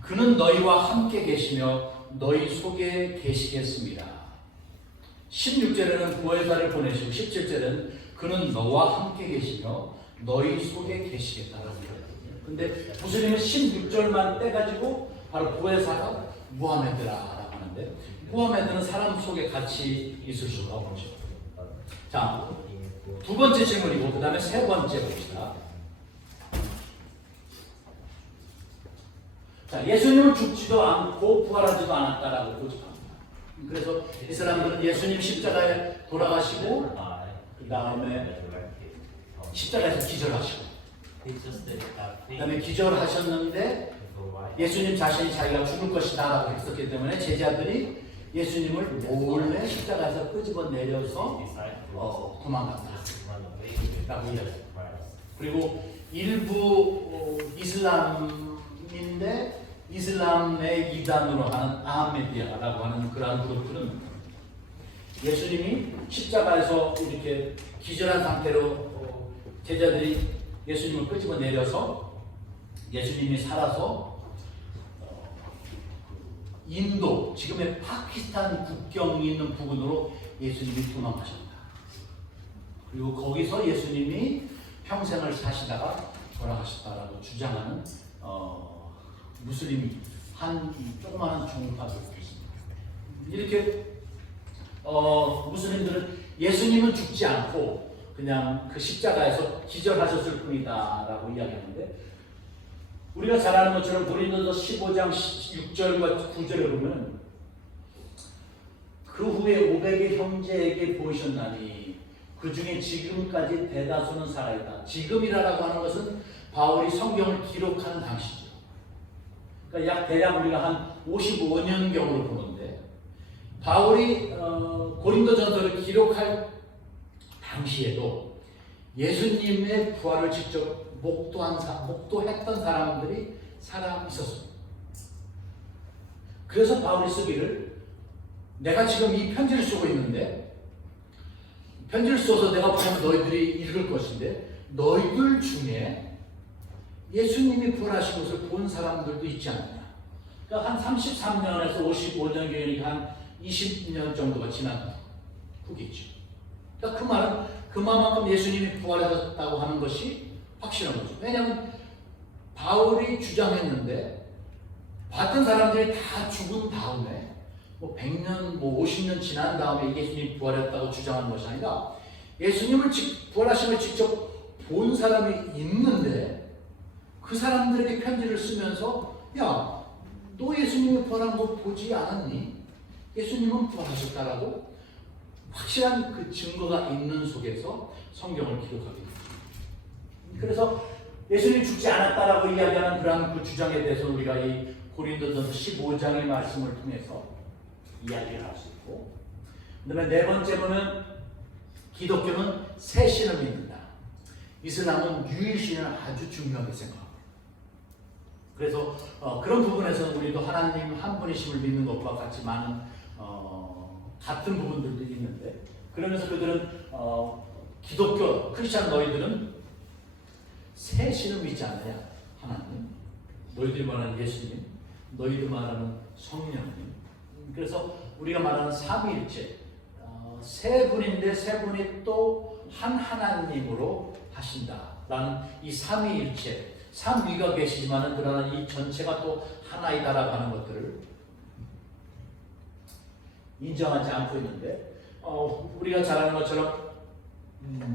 그는 너희와 함께 계시며 너희 속에 계시겠습니다. 16절에는 보혜사를 보내시고 17절에는 그는 너와 함께 계시며 너희 속에 계시겠다라고 합니다. 근데 무슬림은 16절만 떼가지고 바로 보혜사가 무하메드라라고 하는데 무하메드는 사람 속에 같이 있을 수가 없죠. 자, 두 번째 질문이고 그 다음에 세 번째 봅시다. 자, 예수님은 죽지도 않고 부활하지도 않았다라고 고집합니다. 그래서 이 사람들은 예수님 십자가에 돌아가시고 그 다음에 십자가에서 기절하시고 그 다음에 기절하셨는데 예수님 자신이 자기가 죽을 것이다라고 했었기 때문에 제자들이 예수님을 몰래 십자가에서 끄집어 내려서 도망갔다 라고 이야기합니다. 그리고 일부 이슬람인데 이슬람의 이단으로 하는 아하메디아라고 하는 그러한 그룹들은 예수님이 십자가에서 이렇게 기절한 상태로 제자들이 예수님을 끄집어 내려서 예수님이 살아서 인도, 지금의 파키스탄 국경이 있는 부근으로 예수님이 도망가셨다. 그리고 거기서 예수님이 평생을 사시다가 돌아가셨다라고 주장하는 무슬림 한 조그마한 종파도 있습니다. 이렇게 무슬림들은 예수님은 죽지 않고 그냥 그 십자가에서 기절하셨을 뿐이다라고 이야기하는데, 우리가 잘 아는 것처럼 고린도서 15장 6절과 9절에 보면 그 후에 500의 형제에게 보이셨나니 그 중에 지금까지 대다수는 살아있다. 지금이라고 하는 것은 바울이 성경을 기록하는 당시죠. 그러니까 약 대략 우리가 한 55년경으로 보는데, 바울이 고린도전서를 기록할 당시에도 예수님의 부활을 직접 목도했던 사람들이 살아 있었습니다. 그래서 바울이 쓰기를, 내가 지금 이 편지를 쓰고 있는데 편지를 써서 내가 보면 너희들이 읽을 것인데 너희들 중에 예수님이 부활하신 것을 본 사람들도 있지 않느냐. 그러니까 한 33년에서 55년경이니까 한 20년 정도가 지난 후겠죠. 그러니까 그 말은 그만큼 예수님이 부활하셨다고 하는 것이 확실한 거죠. 왜냐하면 바울이 주장했는데 봤던 사람들이 다 죽은 다음에 100년, 50년 지난 다음에 예수님이 부활했다고 주장하는 것이 아니라 예수님을 부활하심을 직접 본 사람이 있는데 그 사람들에게 편지를 쓰면서, 야, 너 예수님이 부활한 거 보지 않았니? 예수님은 부활하셨다라고 확실한 그 증거가 있는 속에서 성경을 기록하게 됩니다. 그래서 예수님이 죽지 않았다라고 이야기하는 그러한 그 주장에 대해서 우리가 이 고린도전서 15장의 말씀을 통해서 이야기를 할 수 있고, 그 다음에 네 번째로는 기독교는 새 신을 믿는다. 이슬람은 유일신을 아주 중요하게 생각합니다. 그래서 그런 부분에서는 우리도 하나님 한 분이심을 믿는 것과 같이 많은 같은 부분들도 있는데, 그러면서 그들은 기독교, 크리스찬 너희들은 새 신을 믿지 않느냐. 하나님, 너희들이 말하는 예수님, 너희들 말하는 성령님. 그래서 우리가 말하는 삼위일체, 세 분인데 세 분이 또 한 하나님으로 하신다라는 이 삼위일체, 삼위가 계시지만은 그러나 이 전체가 또 하나이다라고 하는 것들을 인정하지 않고 있는데, 우리가 잘 아는 것처럼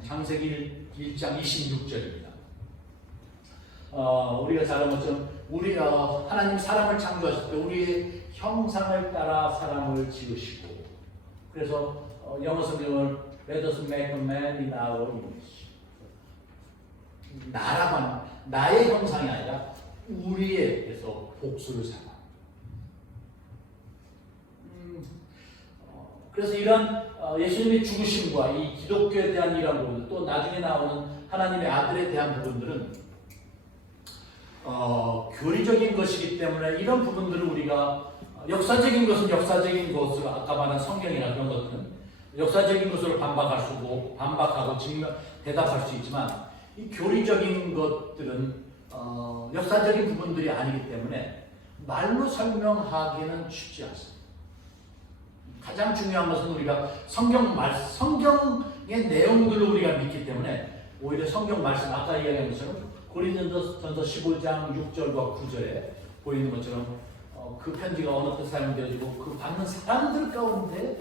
창세기 1장 26절입니다. 우리가 잘 아는 것처럼 하나님 사람을 창조하실 때 우리의 형상을 따라 사람을 지으시고, 그래서 영어 성경을 Let us make a man in our image. 나라고 하는, 나의 형상이 아니라 우리에게서 복수를 삼아. 그래서 이런 예수님의 죽으심과 이 기독교에 대한 이런 부분들, 또 나중에 나오는 하나님의 아들에 대한 부분들은 교리적인 것이기 때문에 이런 부분들을 우리가 역사적인 것은 역사적인 것으로, 아까 말한 성경이나 그런 것들은 역사적인 것으로 반박하고 대답할 수 있지만, 이 교리적인 것들은 역사적인 부분들이 아니기 때문에 말로 설명하기는 쉽지 않습니다. 가장 중요한 것은 우리가 성경의 내용들로 우리가 믿기 때문에 오히려 성경 말씀, 아까 이야기한 것처럼 고린도전서 15장 6절과 9절에 보이는 것처럼 그 편지가 어느 때 사용되어지고 그 받는 사람들 가운데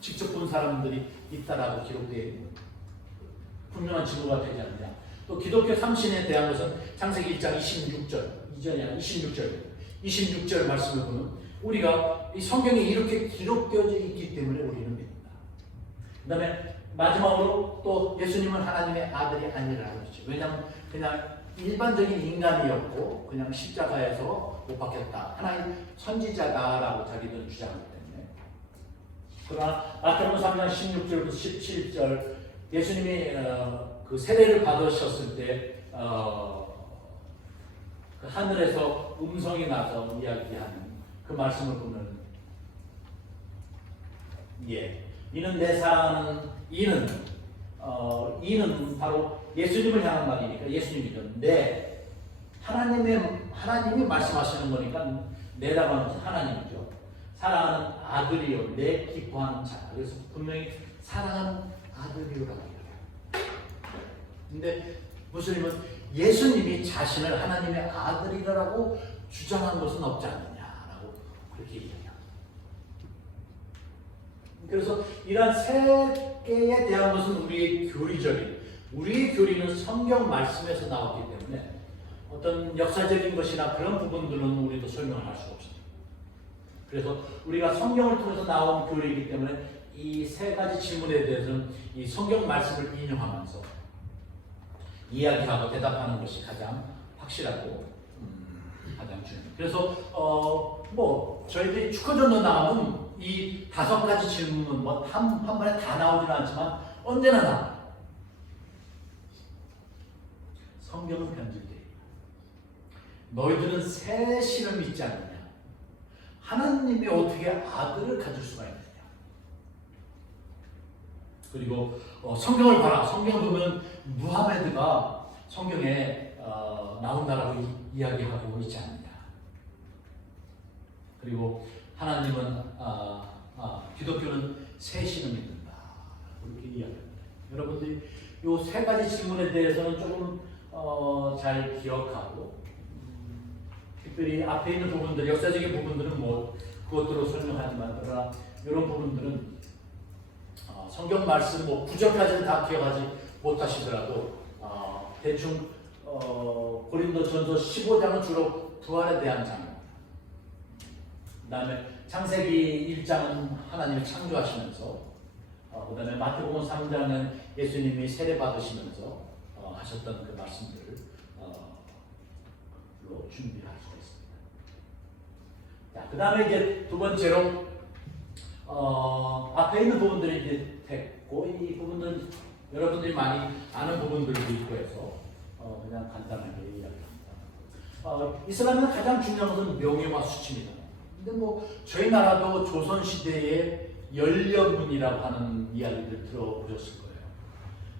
직접 본 사람들이 있다라고 기록되어 있는 분명한 증거가 되지 않느냐. 또 기독교 삼신에 대한 것은 창세기 1장 26절, 이전이 아니라 26절 말씀을 보면 우리가 이 성경에 이렇게 기록되어져 있기 때문에 우리는 믿는다. 그 다음에 마지막으로 또 예수님은 하나님의 아들이 아니라고 그러죠. 왜냐하면 그냥 일반적인 인간이었고 그냥 십자가에서 못 박혔다. 하나님 선지자다라고 자기들은 주장하기 때문에. 그러나 마태복음 3장 16절부터 17절 예수님이 그 세례를 받으셨을 때 그 하늘에서 음성이 나서 이야기하는 그 말씀을 보면 이는 내 사랑하는 이는 바로 예수님을 향한 말이니까 예수님이죠. 하나님이 말씀하시는 거니까 내라고 하는 것은 하나님이죠. 사랑하는 아들이요 내 기뻐하는 자. 그래서 분명히 사랑하는 아들이요라고 해요. 근데 무슬림은 예수님이 자신을 하나님의 아들이라고 주장한 것은 없지 않느냐라고 그렇게 얘기해요. 그래서 이러한 세계에 대한 것은 우리의 교리는 성경 말씀에서 나오기 때문에 어떤 역사적인 것이나 그런 부분들은 우리도 설명을 할 수가 없습니다. 그래서 우리가 성경을 통해서 나온 교리이기 때문에 이 세 가지 질문에 대해서는 이 성경 말씀을 인용하면서 이야기하고 대답하는 것이 가장 확실하고 가장 중요합니다. 그래서 저희들이 축구전도 나오면 이 5가지 질문은 한 번에 다 나오지는 않지만 언제나 나와요. 성경은 편집돼. 너희들은 새 신을 믿지 않느냐? 하나님이 어떻게 아들을 가질 수가 있느냐? 그리고 성경을 봐라. 성경을 보면 무하메드가 성경에 나온다라고 이야기하고 있지 않느냐? 그리고 하나님은 기독교는 새 신을 믿는다. 그렇게 이야기합니다. 여러분들이 이 3가지 질문에 대해서는 조금 잘 기억하고 특별히 앞에 있는 부분들, 역사적인 부분들은 그것들로 설명하지만 그러나 이런 부분들은 성경 말씀 구절까지는 다 기억하지 못하시더라도 대충 고린도전서 15장은 주로 부활에 대한 장입니다. 그 다음에 창세기 1장은 하나님이 창조하시면서 그 다음에 마태복음 3장은 예수님이 세례 받으시면서 하셨던 그 말씀들을 준비할 수가 있습니다. 자, 그 다음에 이제 두 번째로 앞에 있는 부분들이 이제 됐고 이 부분들은 여러분들이 많이 아는 부분들도 있고 해서 그냥 간단하게 이야기합니다. 이슬람에는 가장 중요한 것은 명예와 수치입니다. 근데 저희 나라도 조선 시대의 연려문이라고 하는 이야기를 들어보셨을 거예요.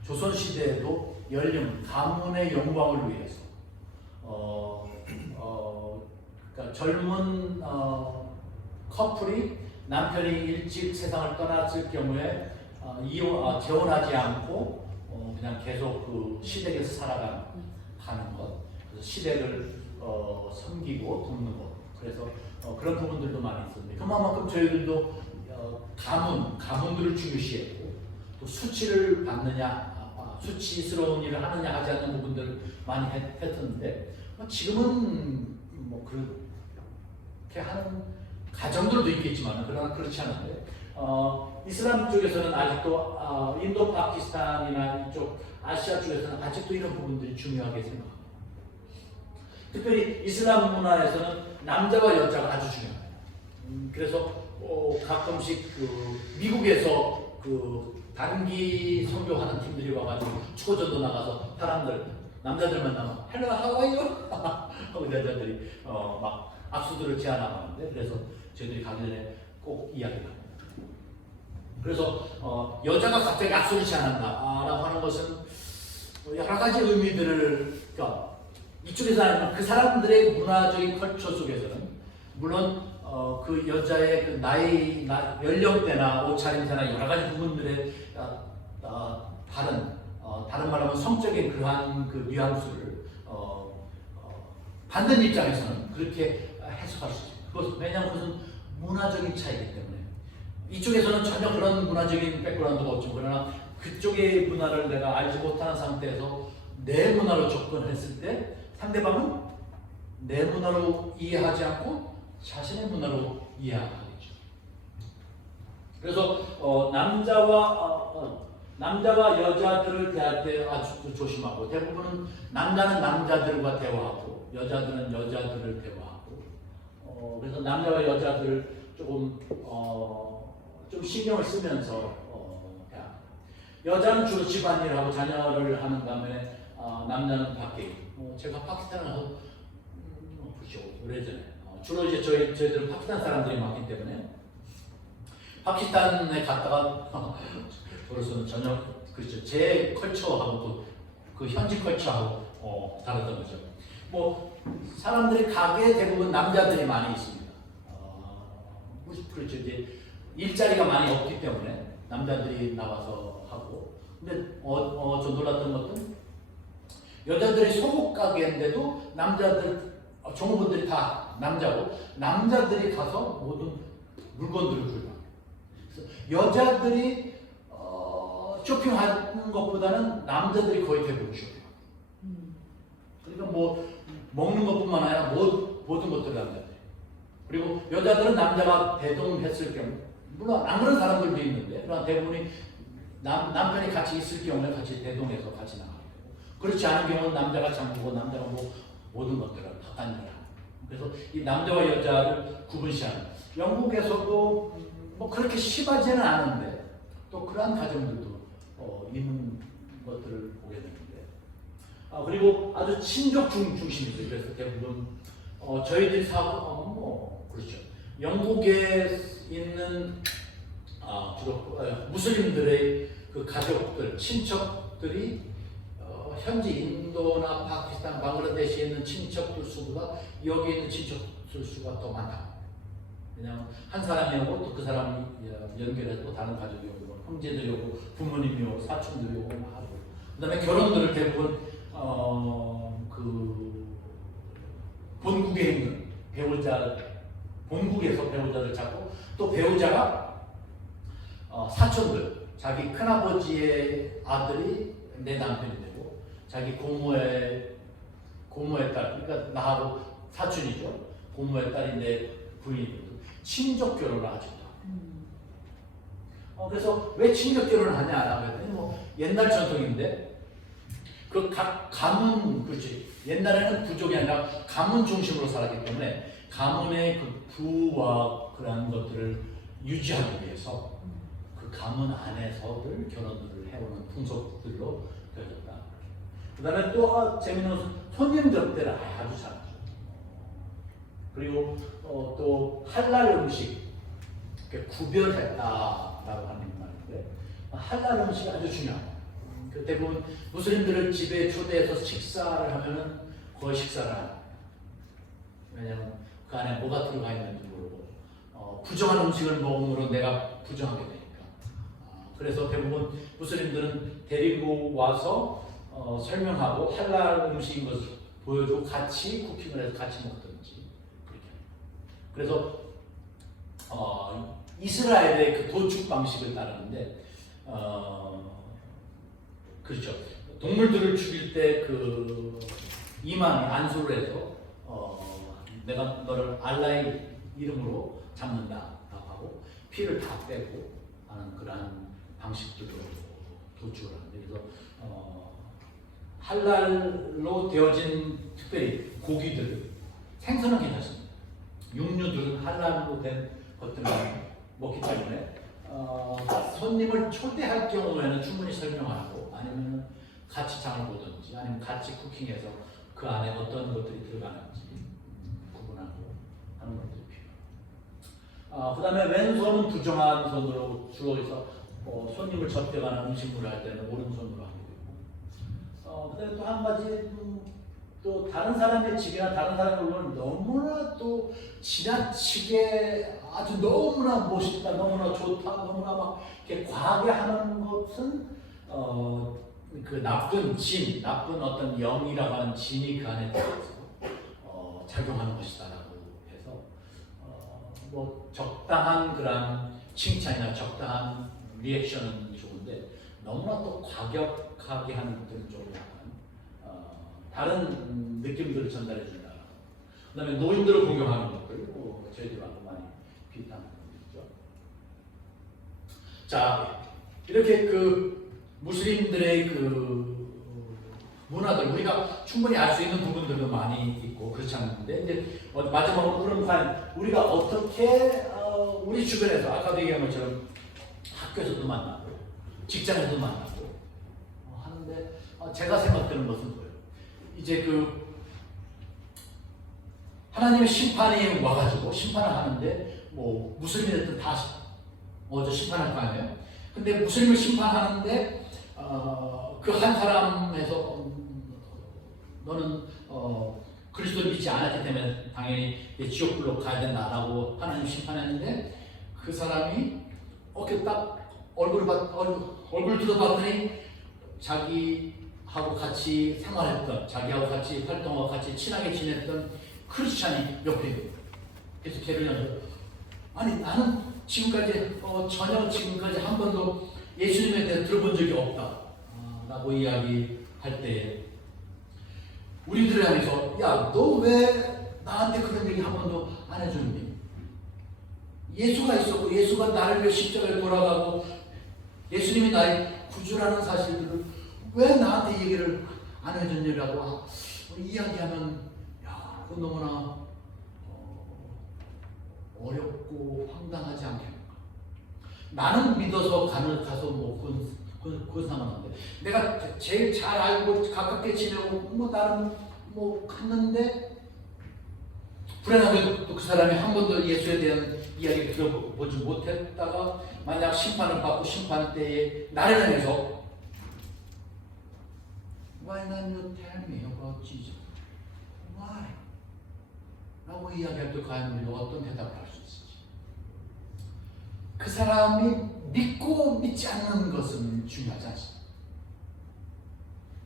조선 시대에도 연려문, 가문의 영광을 위해서 그러니까 젊은 커플이 남편이 일찍 세상을 떠났을 경우에 재혼하지 않고 그냥 계속 그 시댁에서 살아가는 것, 그래서 시댁을 섬기고 돕는 것, 그래서 그런 부분들도 많이 있었는데 그만큼 저희들도 가문들을 중요시했고 또 수치를 받느냐, 수치스러운 일을 하느냐 하지 않는 부분들을 많이 했었는데 지금은 그렇게 하는 가정들도 있겠지만 그러나 그렇지 않은데 이슬람 쪽에서는 아직도 인도, 파키스탄이나 이쪽 아시아 쪽에서는 아직도 이런 부분들이 중요하게 생각합니다. 특별히 이슬람 문화에서는 남자와 여자가 아주 중요합니다. 그래서 가끔씩 미국에서 단기 선교하는 팀들이 와가지고 축구전도 나가서 남자들만 나면 헬로 하와이요 하고 여자들이 막 악수들을 제안하는데 그래서 저희들이 가기 전에 꼭 이야기를 합니다. 그래서 여자가 갑자기 악수를 제안한다라고 하는 것은 여러 가지 의미들을 그러니까 이쪽에서 아니면 그 사람들의 문화적인 컬처 속에서는 물론 그 여자의 그 나이, 연령대나 옷차림새나 여러 가지 부분들의 다른 말하면 성적인 그러한 그 뉘앙스를 받는 입장에서는 그렇게 해석할 수 있습니다. 왜냐하면 그것은 문화적인 차이이기 때문에 이쪽에서는 전혀 그런 문화적인 백그라운드가 없죠. 그러나 그쪽의 문화를 내가 알지 못하는 상태에서 내 문화로 접근했을 때 상대방은 내 문화로 이해하지 않고 자신의 문화로 이해하겠죠. 그래서 남자와 여자들을 대할 때 아주 조심하고, 대부분은 남자는 남자들과 대화하고 여자들은 여자들을 대화하고, 그래서 남자와 여자들을 조금 좀 신경을 쓰면서 대합니다. 여자는 주로 집안일하고 자녀를 하는 다음에 남자는 밖에 제가 파키스탄을 가서 그렇죠, 오래전에 주로 이제 저희들은 파키스탄 사람들이 많기 때문에 파키스탄에 갔다가 저로서는 전혀 그렇죠, 제 컬처하고 그 현지 컬처하고 다르던 거죠. 뭐 사람들이 가게에 대부분 남자들이 많이 있습니다. 그렇죠, 이제 일자리가 많이 없기 때문에 남자들이 나와서 하고. 근데 좀 놀랐던 것은 여자들이 속옷 가게인데도 남자들 종업원들이 다 남자고 남자들이 가서 모든 물건들을 구입합니다. 그래서 여자들이 쇼핑하는 것보다는 남자들이 거의 대부분 쇼핑합니다. 그러니까 뭐 먹는 것뿐만 아니라 모든 것들을 남자들이. 그리고 여자들은 남자가 대동했을 경우, 물론 안 그런 사람들도 있는데, 그러나 대부분이 남편이 같이 있을 경우에 같이 대동해서 같이 나가게 되고, 그렇지 않은 경우는 남자가 잠그고 남자가 뭐 모든 것들을 바깥 일을 하고. 그래서 이 남자와 여자를 구분시하는, 영국에서도 뭐 그렇게 심하지는 않은데 또 그러한 가정들도 있는 것들을 보게 되는데, 그리고 아주 친족 중심이죠. 그래서 대부분 저희들이 그렇죠. 영국에 있는 주로 무슬림들의 그 가족들, 친척들이 현지 인도나 파키스탄, 방글라데시에 있는 친척들 수보다 여기 있는 친척들 수가 더 많다. 왜냐하면 한 사람이 오고 또 그 사람이 연결해서 또 다른 가족이 오고, 형제들이 오고, 부모님이 오고, 사촌들이 오고 하고. 그다음에 결혼들을 대부분 그 본국에 있는 본국에서 배우자를 찾고, 또 배우자가 사촌들, 자기 큰아버지의 아들이 내 남편이 되고, 자기 고모의 딸, 그러니까 나하고 사촌이죠. 고모의 딸이 내 부인이 되고, 친족 결혼을 하죠. 그래서 왜 친족 결혼을 하냐라고 했더니 뭐 옛날 전통인데, 그 각 가문, 그렇지, 옛날에는 부족이 아니라 가문 중심으로 살았기 때문에 가문의 그 부와 그러한 것들을 유지하기 위해서 그 가문 안에서들 결혼들을 해오는 풍속들로 되어졌다. 그 다음에 또 재미있는 손님 접대를 아주 잘하죠. 그리고 또 할랄 음식 구별했다라고 하는 말인데, 할랄 음식이 아주 중요합니다. 대부분 무슬림들을 집에 초대해서 식사를 하면은 거의 식사를 안 합니다. 왜냐하면 그 안에 뭐가 들어가 있는지 모르고, 부정한 음식을 먹음으로 내가 부정하게 되니까. 그래서 대부분 무슬림들은 데리고 와서 설명하고 할랄 음식인 것을 보여주고 같이 쿠킹을 해서 같이 먹든지 그렇게 합니다. 그래서 이스라엘의 그 도축 방식을 따르는데, 그렇죠. 동물들을 죽일 때 그 이만이 안수를 해서 내가 너를 알라의 이름으로 잡는다 하고 피를 다 빼고 하는 그러한 방식들로 도축을 하는데, 그래서 할랄로 되어진 특별히 고기들, 생선은 괜찮습니다. 육류들은 할랄로 된 것들만 먹기 때문에 손님을 초대할 경우에는 충분히 설명하고, 아니면 같이 장을 보든지 아니면 같이 쿠킹해서 그 안에 어떤 것들이 들어가는지 구분하고 하는 것들이 필요합니다. 그 다음에 왼손은 부정한 손으로 주로 해서 손님을 접대하는 음식물을 할 때는 오른손으로 하게 되고, 그 다음에 또 한 가지 또 다른 사람의 집이나 다른 사람의 물건을 너무나 또 지나치게 아주 너무나 멋있다, 너무나 좋다, 너무나 막 이렇게 과하게 하는 것은 그 나쁜 어떤 영이라고 하는 진이 그 안에 들어서 작용하는 것이다라고 해서 뭐 적당한 그런 칭찬이나 적당한 리액션은 좋은데 너무나 또 과격하게 하는 것들은 좀 약간 다른 느낌들을 전달해 준다. 그다음에 노인들을 공경하는 것들, 저희들하고 많이 비슷한 부분이죠. 자, 이렇게 그 무슬림들의 그 문화들 우리가 충분히 알 수 있는 부분들도 많이 있고 그렇지 않는데 이제 마지막으로 그런 반 우리가 어떻게 우리 주변에서 아까도 얘기한 것처럼 학교에서도 만나고 직장에서도 만나고 하는데 제가 생각되는 것은 뭐예요? 이제 그 하나님의 심판이 와가지고 심판을 하는데 뭐 무슬림이 됐든 다 먼저 심판할 거 아니에요? 근데 무슬림을 심판하는데 그 한 사람에서 너는 그리스도를 믿지 않았기 때문에 당연히 지옥불로 가야 된다라고 하나님 심판했는데 그 사람이 이렇게 딱 얼굴 들어봤더니 자기하고 같이 생활했던 자기하고 같이 활동하고 같이 친하게 지냈던 크리스찬이 옆에 있는 그래서 걔를 여서 아니 나는 지금까지 전혀 지금까지 한 번도 예수님에 대해 들어본 적이 없다 라고 이야기할 때 우리들을 향해서 야 너 왜 나한테 그런 얘기 한 번도 안 해줬니? 예수가 있었고 예수가 나를 위해 십자가에 돌아가고 예수님이 나의 구주라는 사실들을 왜 나한테 얘기를 안 해줬냐라고 이야기하면 야 그건 너무나 어렵고 황당하지 않겠는가? 나는 믿어서 가서 뭐 그건 상관없는데 내가 제일 잘 알고 가깝게 지내고 뭐 나는 뭐 갔는데 불안하게도 그 사람이 한 번도 예수에 대한 이야기를 들어보지 못했다가 만약 심판을 받고 심판 때에 나를 향해서 Why not you tell me about Jesus? Why? 라고 이야기할 때 과연 우리가 어떤 대답을 할 수 있을지 그 사람이 믿고 믿지 않는 것은 중요하지 않습니다.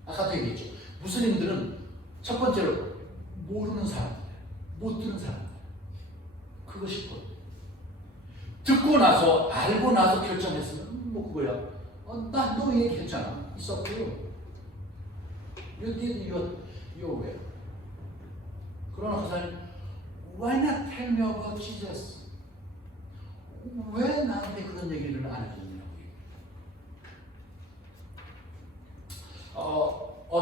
아까도 얘기했죠. 무슬림들은 첫 번째로 모르는 사람들, 못 들은 사람들. 그것이 곧 듣고 나서 알고 나서 결정했으면 뭐 그거야. 나 너 얘기했잖아. It's up to you. You did your way. 그러나 그 사람이 Why not tell me about Jesus? 왜 나한테 그런 얘기를 안 해줬냐고.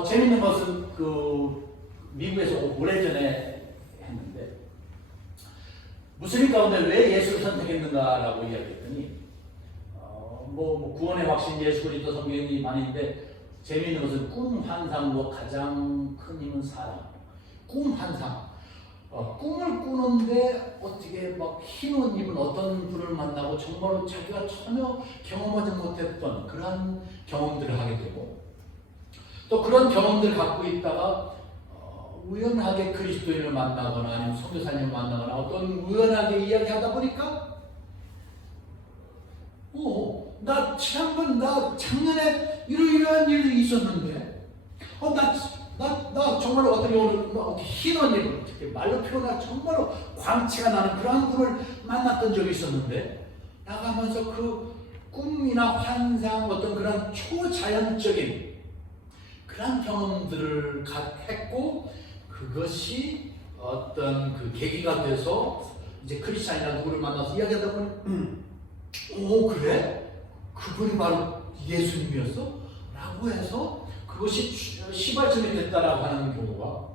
재밌는 것은 그 미국에서 오래전에 했는데 무슬림 가운데 왜 예수를 선택했는가라고 이야기했더니 뭐 구원의 확신 예수 그리스도 성경이 많이 있는데 재미있는 것은 꿈 환상과 가장 큰 힘은 사랑. 꿈 환상. 꿈을 꾸는데 어떻게 막 흰 옷 입은 어떤 분을 만나고 정말로 자기가 전혀 경험하지 못했던 그런 경험들을 하게 되고 또 그런 경험들을 갖고 있다가 우연하게 그리스도인을 만나거나 아니면 선교사님을 만나거나 어떤 우연하게 이야기하다 보니까 나 지난번 나 작년에 이러이러한 일이 있었는데 나 정말로 어떤 오늘 흰 옷 입은 말로 표현할 정말로 광채가 나는 그러한 분을 만났던 적이 있었는데 나가면서 그 꿈이나 환상 어떤 그런 초자연적인 그런 경험들을 했고 그것이 어떤 그 계기가 돼서 이제 크리스찬이나 누구를 만나서 이야기하다 보니 그래? 그분이 바로 예수님이었어? 라고 해서 그것이 시발점이 됐다라고 하는 경우가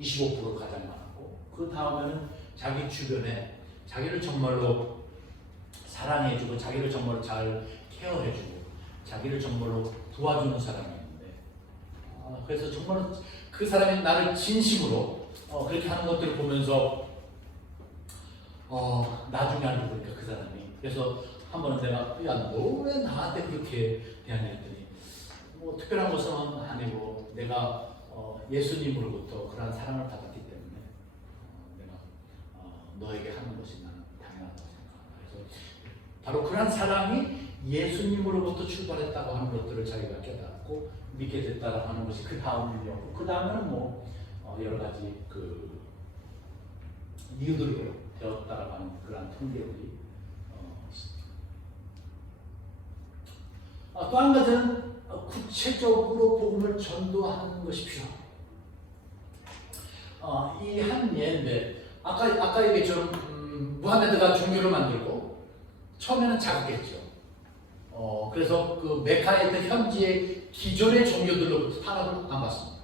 25% 가장 많았고 그 다음에는 자기 주변에 자기를 정말로 사랑해주고 자기를 정말로 잘 케어해주고 자기를 정말로 도와주는 사람이 있는데 그래서 정말로 그 사람이 나를 진심으로 그렇게 하는 것들을 보면서 나중에 알고 보니까 그 사람이 그래서 한 번은 내가 야 너 왜 나한테 그렇게 대하냐 했더니 뭐 특별한 것은 아니고 내가 예수님으로부터 그러한 사랑을 받았기 때문에 내가 너에게 하는 것이 나는 당연하다고 생각한다. 그래서 바로 그러한 사랑이 예수님으로부터 출발했다고 하는 것들을 자기가 깨닫고 믿게 됐다고 하는 것이 그 다음이었고 그 다음에는 뭐 여러 가지 그 이유들이 되었다라고 하는 그러한 통계들이 또 한 가지는 구체적으로 복음을 전도하는 것이 필요합니다. 이 한 예인데 아까 얘기했처럼 무하메드가 종교를 만들고 처음에는 작았겠죠. 그래서 그 메카에 있던 현지의 기존의 종교들로부터 탄압을 안 받습니다.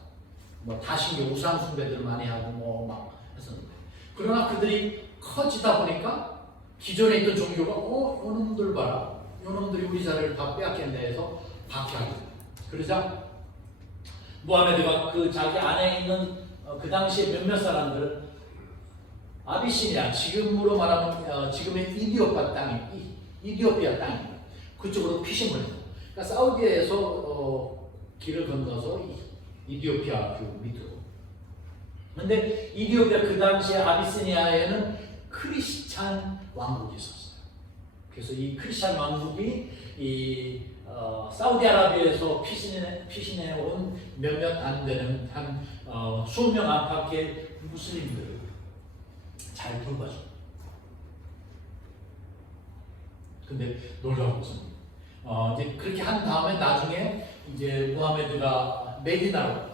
뭐 다신교 우상 숭배들을 많이 하고 뭐 막 했었는데, 그러나 그들이 커지다 보니까 기존에 있던 종교가 요놈들 봐라, 요놈들이 우리 자리를 다 빼앗겠네 해서 박해하게 됩니다. 그러자 무하메드가 그 자기 안에 있는 그 당시에 몇몇 사람들을 아비시니아, 지금으로 말하면 지금의 이디오피아 땅입니다. 그쪽으로 피신을 해요. 그러니까 사우디에서 길을 건너서 이디오피아 그 밑으로. 근데 이디오피아 그 당시에 아비시니아에는 크리스찬 왕국이 있었어요. 그래서 이 크리스찬 왕국이 이 사우디아라비아에서 피신해 온 몇몇 안 되는 한 수명 안팎의 무슬림들을 잘 돌봐줍니다. 근데 놀라운 것은 이제 그렇게 한 다음에 나중에 이제 무하메드가 메디나로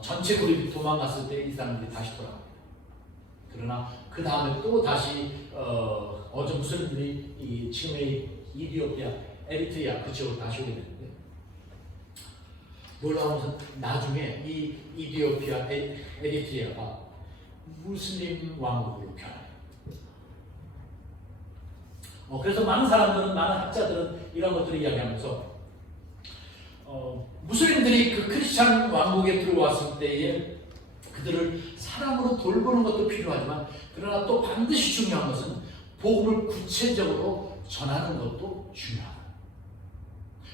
전체 그룹이 도망갔을 때 이 사람들이 다시 돌아갑니다. 그러나 그 다음에 또 다시 어제 무슬림들이 이 지금의 이디오피아, 에리트리아 그쪽으로 다시 오게 되는데, 놀라운 것은 나중에 이 이디오피아, 에리트리아가 무슬림 왕국으로 변해요. 그래서 많은 사람들은, 많은 학자들은 이런 것들을 이야기하면서 무슬림들이 그 크리스찬 왕국에 들어왔을 때에 그들을 사람으로 돌보는 것도 필요하지만, 그러나 또 반드시 중요한 것은 복음을 구체적으로 전하는 것도 중요하다.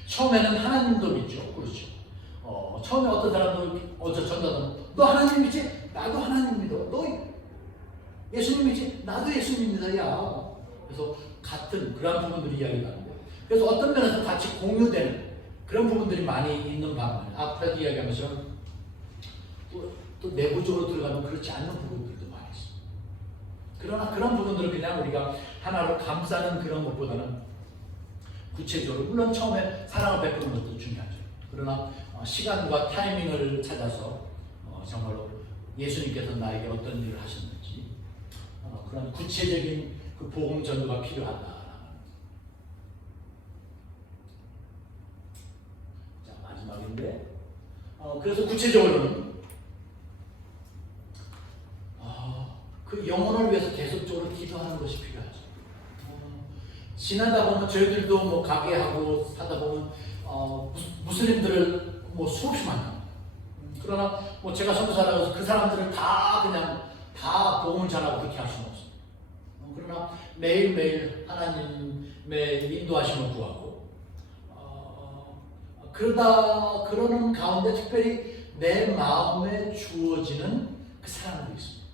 처음에는 하나님도 믿죠. 그렇죠. 처음에 어떤 사람들 전도하면 너 하나님 믿지? 나도 하나님 믿어. 너 예수님 믿지? 나도 예수님 믿어야. 그래서 같은 그런 부분들이 이야기하는데, 그래서 어떤 면에서 같이 공유되는 그런 부분들이 많이 있는 반면에 앞에도 이야기하면서 또 내부적으로 들어가면 그렇지 않는 부분들도 많이 있습니다. 그러나 그런 부분들을 그냥 우리가 하나로 감싸는 그런 것보다는 구체적으로, 물론 처음에 사랑을 베푸는 것도 중요하죠. 그러나 시간과 타이밍을 찾아서 정말로 예수님께서 나에게 어떤 일을 하셨는지 그런 구체적인 그 복음 전도가 필요하다. 자, 마지막인데 그래서 구체적으로는 그 영혼을 위해서 계속적으로 기도하는 것이 필요하죠. 지나다 보면 저희들도 뭐 가게 하고 사다 보면 무슬림들을 뭐 수없이 만납니다. 그러나 뭐 제가 선교사라고 해서 그 사람들을 다 그냥 다 복음을 전하고 그렇게 할 수는 없습니다. 그러나 매일매일 하나님의 인도하심을 구하고 그러는 가운데 특별히 내 마음에 주어지는 그 사람들이 있습니다.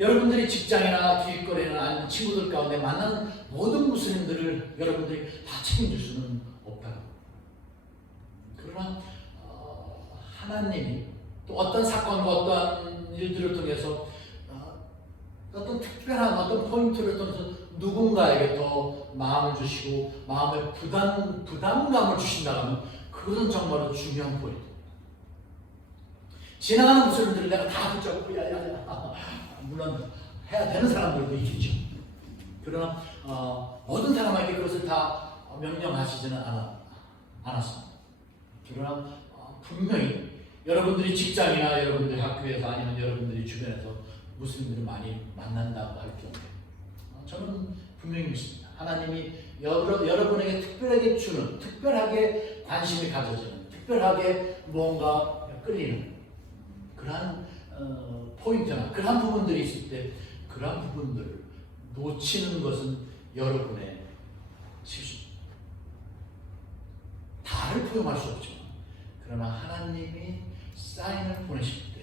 여러분들이 직장이나 길거리나 아니면 친구들 가운데 만나는 모든 무슬림들을 여러분들이 다 책임질 수는 없다고. 그러나 하나님이 또 어떤 사건과 어떤 일들을 통해서 어떤 특별한 어떤 포인트를 통해서 누군가에게 더 마음을 주시고 마음의 부담감을 주신다면 그것은 정말로 중요한 포인트입니다. 지나가는 무슬림들을 내가 다 붙잡고 야야야 물론 해야 되는 사람들도 있겠죠. 그러나 모든 사람에게 그것을 다 명령하시지는 않았습니다. 그러나 분명히 여러분들이 직장이나 여러분들이 학교에서 아니면 여러분들이 주변에서 무슬림들을 많이 만난다고 할 경우에 저는 분명히 믿습니다. 하나님이 여러분에게 특별하게 주는, 특별하게 관심이 가져지는, 특별하게 뭔가 끌리는 그러한 포인트나 그러한 부분들이 있을 때 그러한 부분들을 놓치는 것은 여러분의 실수입니다. 다를 포용할 수 없지만 그러나 하나님이 사인을 보내실 때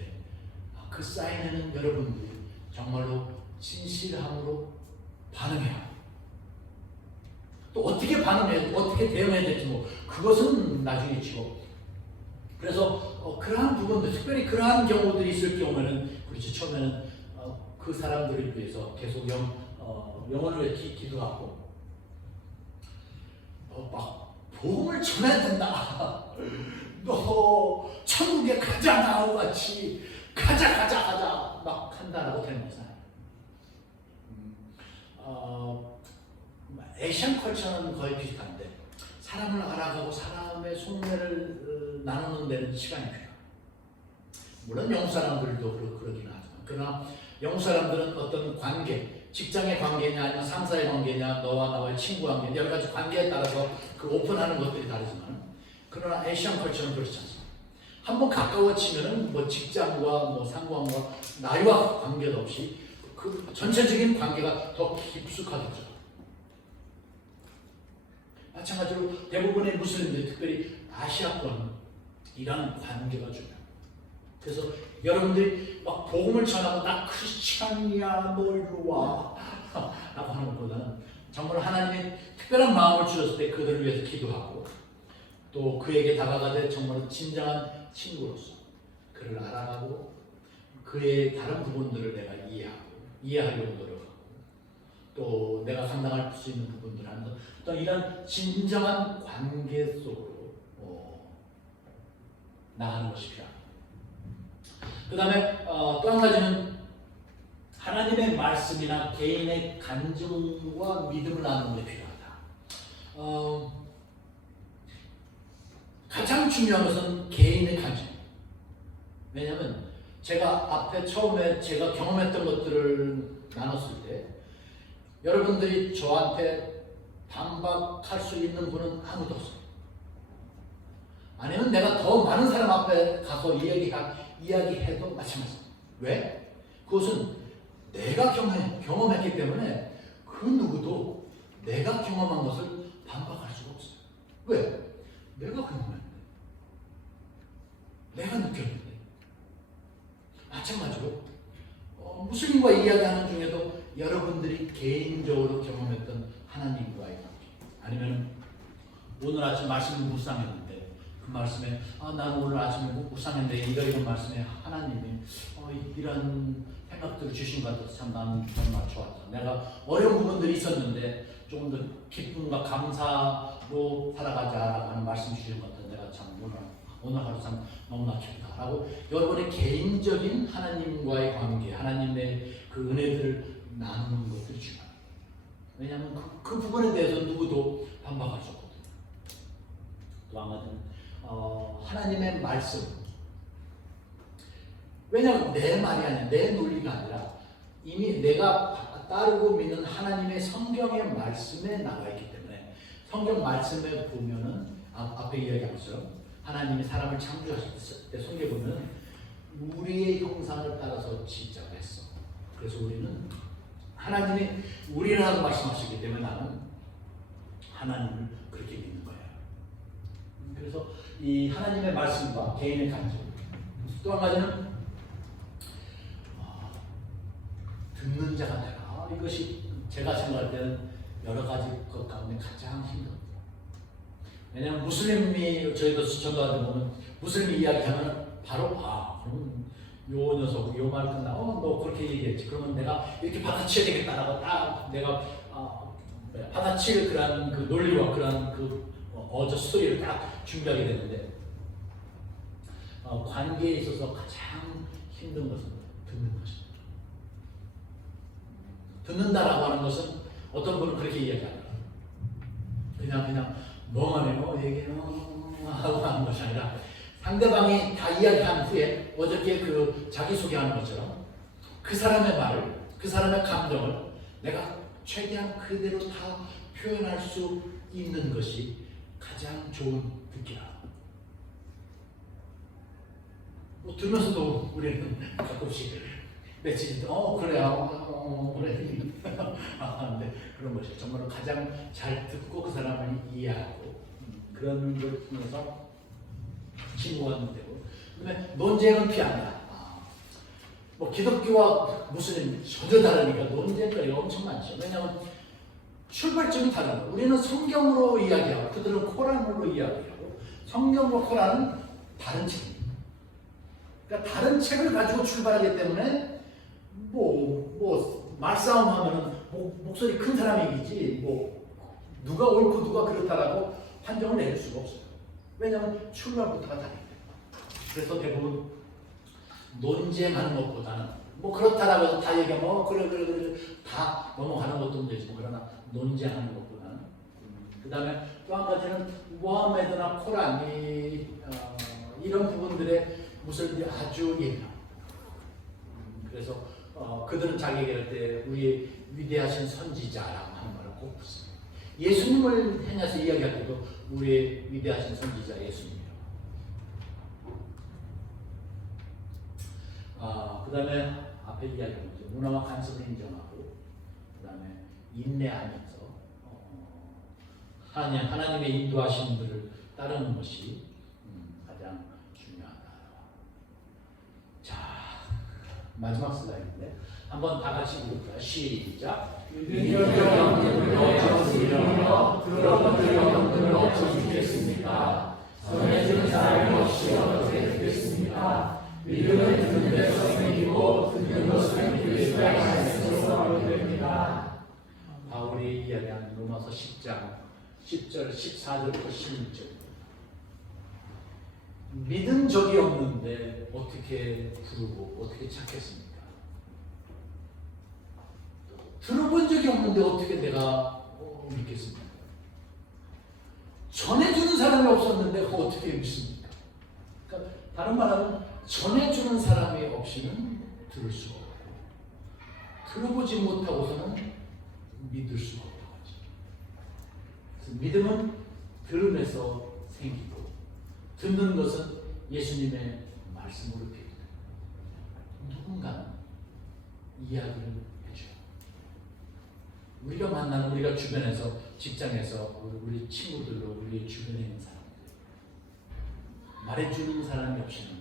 그 사인에는 여러분들이 정말로 진실함으로 반응해야 합니다. 또 어떻게 반응해야 어떻게 대응해야 될지 뭐 그것은 나중에 치고, 그래서 그러한 부분들, 특별히 그러한 경우들이 있을 경우에는 그렇지 처음에는 그 사람들을 위해서 계속 영혼을 위해 기도하고 막 복음을 전해야 된다. 너 천국에 가자 나하고 같이 가자 막 한다라고 되는 거잖아요. 에이션 컬처는 거의 비슷한데 사람을 알아가고 사람의 속내를 나누는 데는 시간이 필요해요. 물론 영국 사람들도 그러긴 하지만 그러나 영국 사람들은 어떤 관계, 직장의 관계냐 아니면 상사의 관계냐 너와 나와의 친구 관계 여러 가지 관계에 따라서 그 오픈하는 것들이 다르지만 그러나 에이션 컬처는 그렇지 않습니다. 한번 가까워지면은 뭐 직장과 뭐 상관과 나이와 관계도 없이 그 전체적인 관계가 더 깊숙하게 들어요. 마찬가지로 대부분의 무슬림들, 특별히 아시아권이라는 관계가 중요해요. 그래서 여러분들이 막 복음을 전하고 나 크리스찬이야 너 이리 와 라고 하는 것보다는 정말 하나님이 특별한 마음을 주셨을 때 그들을 위해서 기도하고 또 그에게 다가가되 정말 진정한 친구로서 그를 알아가고 그의 다른 부분들을 내가 이해하려고 노력하고 또 내가 감당할 수 있는 부분들을 하는 어떤 이런 진정한 관계 속으로 나가는 것이 필요합니다. 그 다음에 또 한 가지는 하나님의 말씀이나 개인의 간증과 믿음을 나누는 게 필요하다. 가장 중요한 것은 개인의 간증. 왜냐하면 제가 앞에 처음에 제가 경험했던 것들을 나눴을 때 여러분들이 저한테 반박할 수 있는 분은 아무도 없어요. 아니면 내가 더 많은 사람 앞에 가서 이야기해도 마찬가지입니다. 왜? 그것은 내가 경험했기 때문에 그 누구도 내가 경험한 것을 반박할 수가 없어요. 왜? 내가 경험했는데, 내가 느꼈는데. 마찬가지로 무슬림과 이야기하는 중에도 여러분들이 개인적으로 경험했던 하나님과의 관계, 아니면 오늘 아침 말씀을 묵상했는데 그 말씀에 나는 오늘 아침에 묵상했는데 이런 말씀에 하나님이 이런 생각들을 주신 것 같아서 참 나는 정말 좋았다. 내가 어려운 부분들이 있었는데 조금 더 기쁨과 감사로 살아가자라고 하는 말씀 주신 것 같아서 내가 참 오늘 하루 참 너무나 기쁘다 라고 여러분의 개인적인 하나님과의 관계, 하나님의 그 은혜들을 나누는 것들이 중요합니다. 왜냐하면 그 부분에 대해서 누구도 반박할 수 없거든요. 또 한 가지는 하나님의 말씀. 왜냐하면 내 말이 아니라 내 논리가 아니라 이미 내가 따르고 믿는 하나님의 성경의 말씀에 나와 있기 때문에 성경 말씀에 보면은 앞에 이야기한 것처럼 하나님이 사람을 창조하실 때 성경에 보면 우리의 형상을 따라서 지자고 했어. 그래서 우리는 하나님이 우리라고 말씀하시기 때문에 나는 하나님을 그렇게 믿는 거예요. 그래서 이 하나님의 말씀과 개인의 간증. 또 한 가지는 듣는 자가 되라. 이것이 제가 생각할 때는 여러 가지 것 가운데 가장 힘듭니다. 왜냐하면 무슬림이 저희도 전도하다 보면 무슬림이 이야기하면 바로 그럼 요 녀석 요 말 끝나 너 그렇게 얘기했지 그러면 내가 이렇게 받아쳐야 되겠다라고 딱 내가 받아칠 그런 그 논리와 그런 그 어저 스토리를 딱 준비하게 되는데 관계에 있어서 가장 힘든 것은 듣는 것입니다. 듣는다라고 하는 것은 어떤 분은 그렇게 이야기합니다. 그냥 멍하네 하고 하는 것이 아니라 상대방이 다 이야기한 후에 어저께 그 자기소개하는 것처럼 그 사람의 말을, 그 사람의 감정을 내가 최대한 그대로 다 표현할 수 있는 것이 가장 좋은 듣기라. 들으면서도 우리는 가끔씩 며칠 그래요. 그래. 근데 그런 것이 정말로 가장 잘 듣고 그 사람을 이해하고 그런 걸 통해서 친구가 되고 그다음에 논쟁은 피한다. 기독교와 무슬림 전혀 다르니까 논쟁거리가 엄청 많죠. 왜냐하면 출발점이 다른 거예요. 우리는 성경으로 이야기하고 그들은 코란으로 이야기하고 성경과 코란은 다른 책입니다. 그러니까 다른 책을 가지고 출발하기 때문에 말싸움 하면은 목소리 큰 사람이 이기지 누가 옳고 누가 그렇다라고 판정을 내릴 수가 없어요. 왜냐하면 출발부터가 다르기 때문에. 그래서 대부분 논쟁하는 것보다는 뭐 그렇다라고 해서 다 얘기하면 그래 다 넘어가는 것도 문제지만 그러나 논쟁하는 것보다는 그 다음에 또 한 가지는 모하메드나 코란이 이런 부분들의 무슬림들이 아주 예민합니다. 그래서 그들은 자기 얘기할 때 우리의 위대하신 선지자라고 하는 말을 꼭 붙습니다. 예수님을 해내서 이야기할 때도 우리의 위대하신 선지자 예수님이라고. 그 다음에 앞에 이야기한 거죠. 문화와 간섭을 인정하고 그 다음에 인내하면서 하나님의 인도하심들을 따르는 것이 가장 중요하다. 자, 마지막 슬라이드인데 한번 다 같이 읽을까요? 시작. 믿음의 영들을 없어지며 들어버릴 영들을 없어지겠습니까? 전해진 사람이 없이 어떻게 되겠습니까? 믿음을 듣는 데서 생기고 듣는 것을 믿을 안에서 됩니다. 바울이 이야기한 로마서 10장 10절, 14절부터 16절. 믿은 적이 없는데 어떻게 부르고 어떻게 찾겠습니까? 들어본 적이 없는데 어떻게 내가 믿겠습니까? 전해주는 사람이 없었는데 어떻게 믿습니까? 그러니까 다른 말하면 전해주는 사람이 없이는 들을 수가 없고 들어보지 못하고서는 믿을 수가 없고 믿음은 들음에서 생기고 듣는 것은 예수님의 말씀으로 배우고 누군가는 이야기를 해줘요. 우리가 만나는 우리가 주변에서 직장에서 우리 친구들로 우리 주변에 있는 사람들 말해주는 사람이 없이는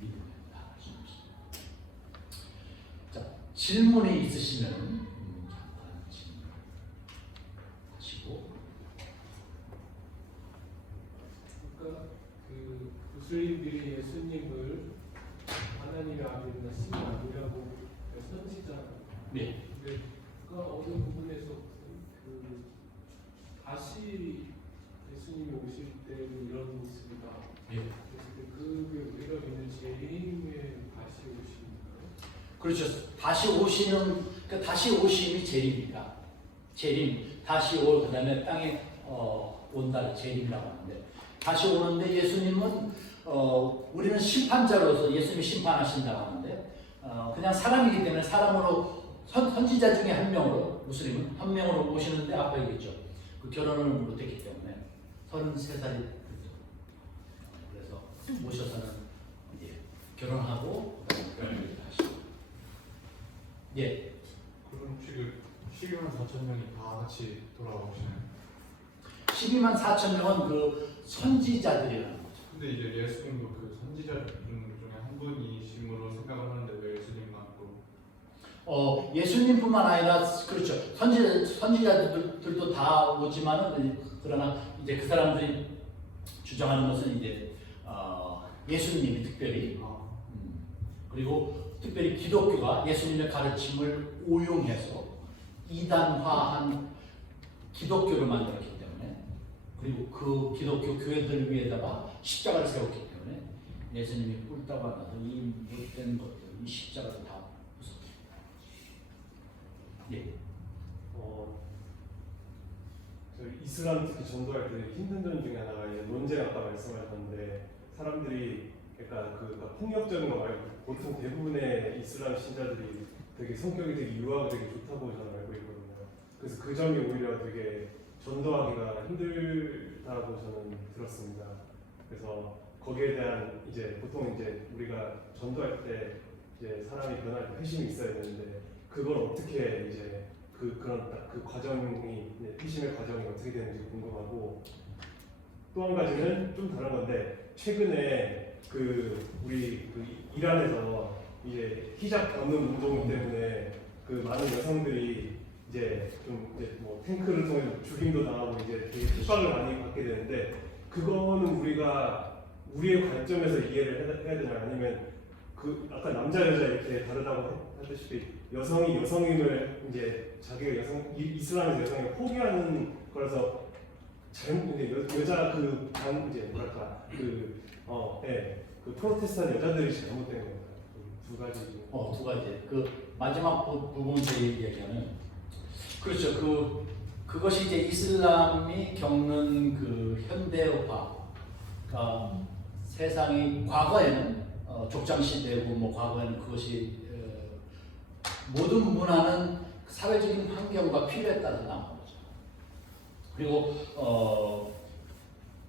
믿음을 나갈 수 없습니다. 자, 질문이 있으시면 잠깐 질문하시고. 그 무슬림들이 예수님을 하나님의 아들이나 신의 아들이라고 선지자. 네. 그러니까 어느 부분에서 그 다시 예수님이 오실 때는 이런 모습이다. 네. 그게 우리가 믿는 재림의 다시 오심인가요? 그렇죠. 다시 오시는 그 다시 오심이 재림입니다. 재림 다시 올 그다음에 땅에 온다를 재림이라고 하는데. 다시 오는데 예수님은 우리는 심판자로서 예수님이 심판하신다고 하는데 그냥 사람이기 때문에 사람으로 선지자 중에 한 명으로 무슬림은 한 명으로 오시는데 아까 얘기했죠. 그 결혼을 못했기 때문에 33살이 그래서 모셔서는 이제 결혼하고 그다음에 하시고 예. 그럼 지금 12만 4천 명이 다 같이 돌아오시나요? 12만 4천 명은 그 선지자들이라는 거죠. 근데 이제 예수님도 그 선지자 중에 한 분이심으로 생각을 하는데 왜 예수님 같고? 예수님뿐만 아니라 그렇죠. 선지자들도 다 오지만은 그러나 이제 그 사람들이 주장하는 것은 이제 예수님이 특별히 그리고 특별히 기독교가 예수님의 가르침을 오용해서 이단화한 기독교를 만들었기 때문에 그리고 그 기독교 교회들 위에다가 십자가를 세웠기 때문에 예수님이 뿔따고 나서 이 못된 것들, 이 십자가를 다 부쉈습니다. 예. 저희 이슬람 특히 전도할 때 힘든 점 중에 하나가 이제 논쟁 아까 말씀하셨는데 사람들이 약간 그러니까 폭력적인 거 말고 보통 대부분의 이슬람 신자들이 되게 성격이 되게 유하고 되게 좋다고 저는 알고 있거든요. 그래서 그 점이 오히려 되게 전도하기가 힘들다고 저는 들었습니다. 그래서 거기에 대한 이제 보통 이제 우리가 전도할 때 이제 사람이 변할 때 회심이 있어야 되는데 그걸 어떻게 이제 그런 그 과정이 회심의 과정이 어떻게 되는지 궁금하고 또 한 가지는 좀 다른 건데 최근에 그 우리 그 이란에서 이제 히잡 벗는 운동 때문에 그 많은 여성들이 이제 좀 이제 뭐 탱크를 통해서 죽임도 당하고 이제 되게 핍박을 많이 받게 되는데 그거는 우리가 우리의 관점에서 이해를 해야 되나 아니면 그 아까 남자 여자 이렇게 다르다고 하듯이 여성이 여성임을 이제 자기가 여성 이슬람에서 여성을 포기하는 거라서 근데 여자 이제 뭐랄까 그 프로테스탄 여자들이 잘못된 것 같아요. 두 가지. 두 가지. 그 마지막 부분에서 얘기하면 그렇죠. 그것이 이제 이슬람이 겪는 그 현대화, 그러니까 세상이 과거에는 족장 시대고 뭐 과거에는 그것이 모든 문화는 사회적인 환경과 필요에 따라서 나온 거죠. 그리고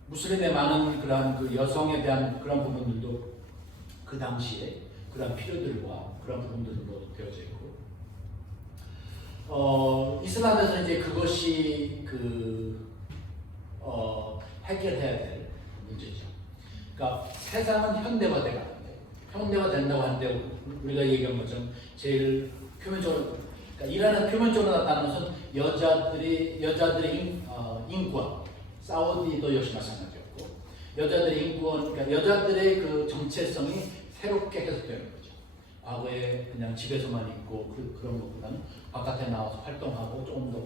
무슬림의 많은 그러한 그 여성에 대한 그런 부분들도 그 당시에 그런 필요들과 그런 부분들로 되어져 있고, 이슬람에서는 이제 그것이 해결해야 될 문제죠. 그러니까 세상은 현대화돼 가는데, 현대화된다고 하는데 우리가 얘기한 것처럼 제일 표면적으로, 그러니까 이란은 표면적으로 나타나는 것은 여자들의 인권, 사우디도 역시 마찬가지였고, 여자들의 인권, 그러니까 여자들의 그 정체성이 새롭게 해석되는 거죠. 과거에 그냥 집에서만 있고 그런 것보다는 바깥에 나와서 활동하고 조금 더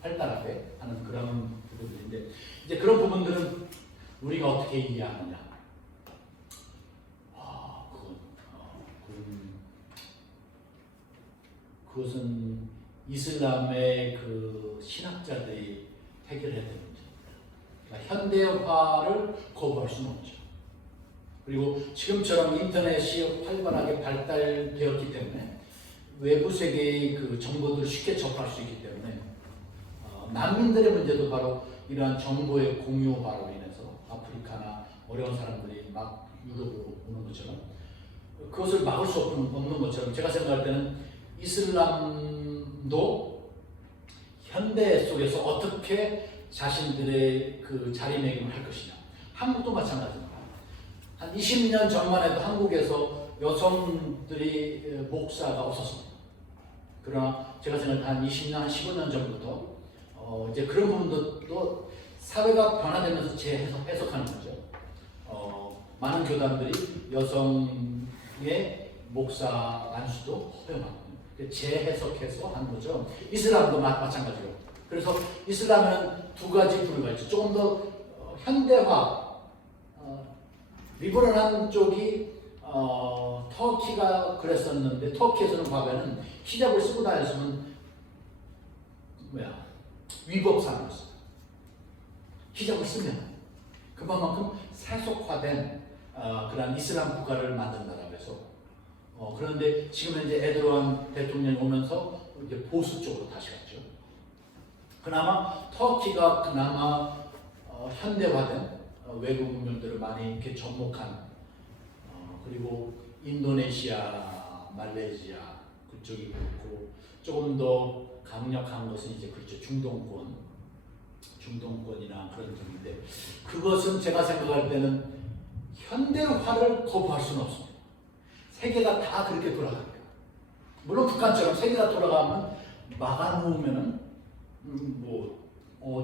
활달하게 하는 그런 부분들인데, 이제 그런 부분들은 우리가 어떻게 이해하느냐. 그것은 이슬람의 그 신학자들이 해결해야 되는 문제입니다. 그러니까 현대화를 거부할 수는 없죠. 그리고 지금처럼 인터넷이 활발하게 발달되었기 때문에 외부 세계의 그 정보들을 쉽게 접할 수 있기 때문에 난민들의 문제도 바로 이러한 정보의 공유화로 인해서 아프리카나 어려운 사람들이 막 유럽으로 오는 것처럼 그것을 막을 수 없는 것처럼, 제가 생각할 때는 이슬람도 현대 속에서 어떻게 자신들의 그 자리매김을 할 것이냐. 한국도 마찬가지입니다. 한 20년 전만 해도 한국에서 여성들이 목사가 없었습니다. 그러나 제가 생각할 한 20년, 한 15년 전부터 이제 그런 부분도 사회가 변화되면서 재해석하는 거죠. 많은 교단들이 여성의 목사 안수도 허용하고 재해석해서 하는 거죠. 이슬람도 마찬가지로. 그래서 이슬람에는 두 가지 부류가 있죠. 조금 더 현대화, 리버럴한 쪽이 터키가 그랬었는데, 터키에서는 과거에는 히잡을 쓰고 다녔으면 위법사였어요. 히잡을 쓰면 그만큼 세속화된 그런 이슬람 국가를 만든다라고 해서. 그런데 지금 이제 에르도안 대통령이 오면서 이제 보수 쪽으로 다시 갔죠. 그나마 터키가 현대화된 외국 문명들을 많이 이렇게 접목한, 그리고 인도네시아, 말레이시아 그쪽이 그렇고, 조금 더 강력한 것은 이제 그렇죠. 중동권이나 그런 쪽인데, 그것은 제가 생각할 때는 현대화를 거부할 수는 없습니다. 세계가 다 그렇게 돌아가니까. 물론 북한처럼 세계가 돌아가면 막아놓으면은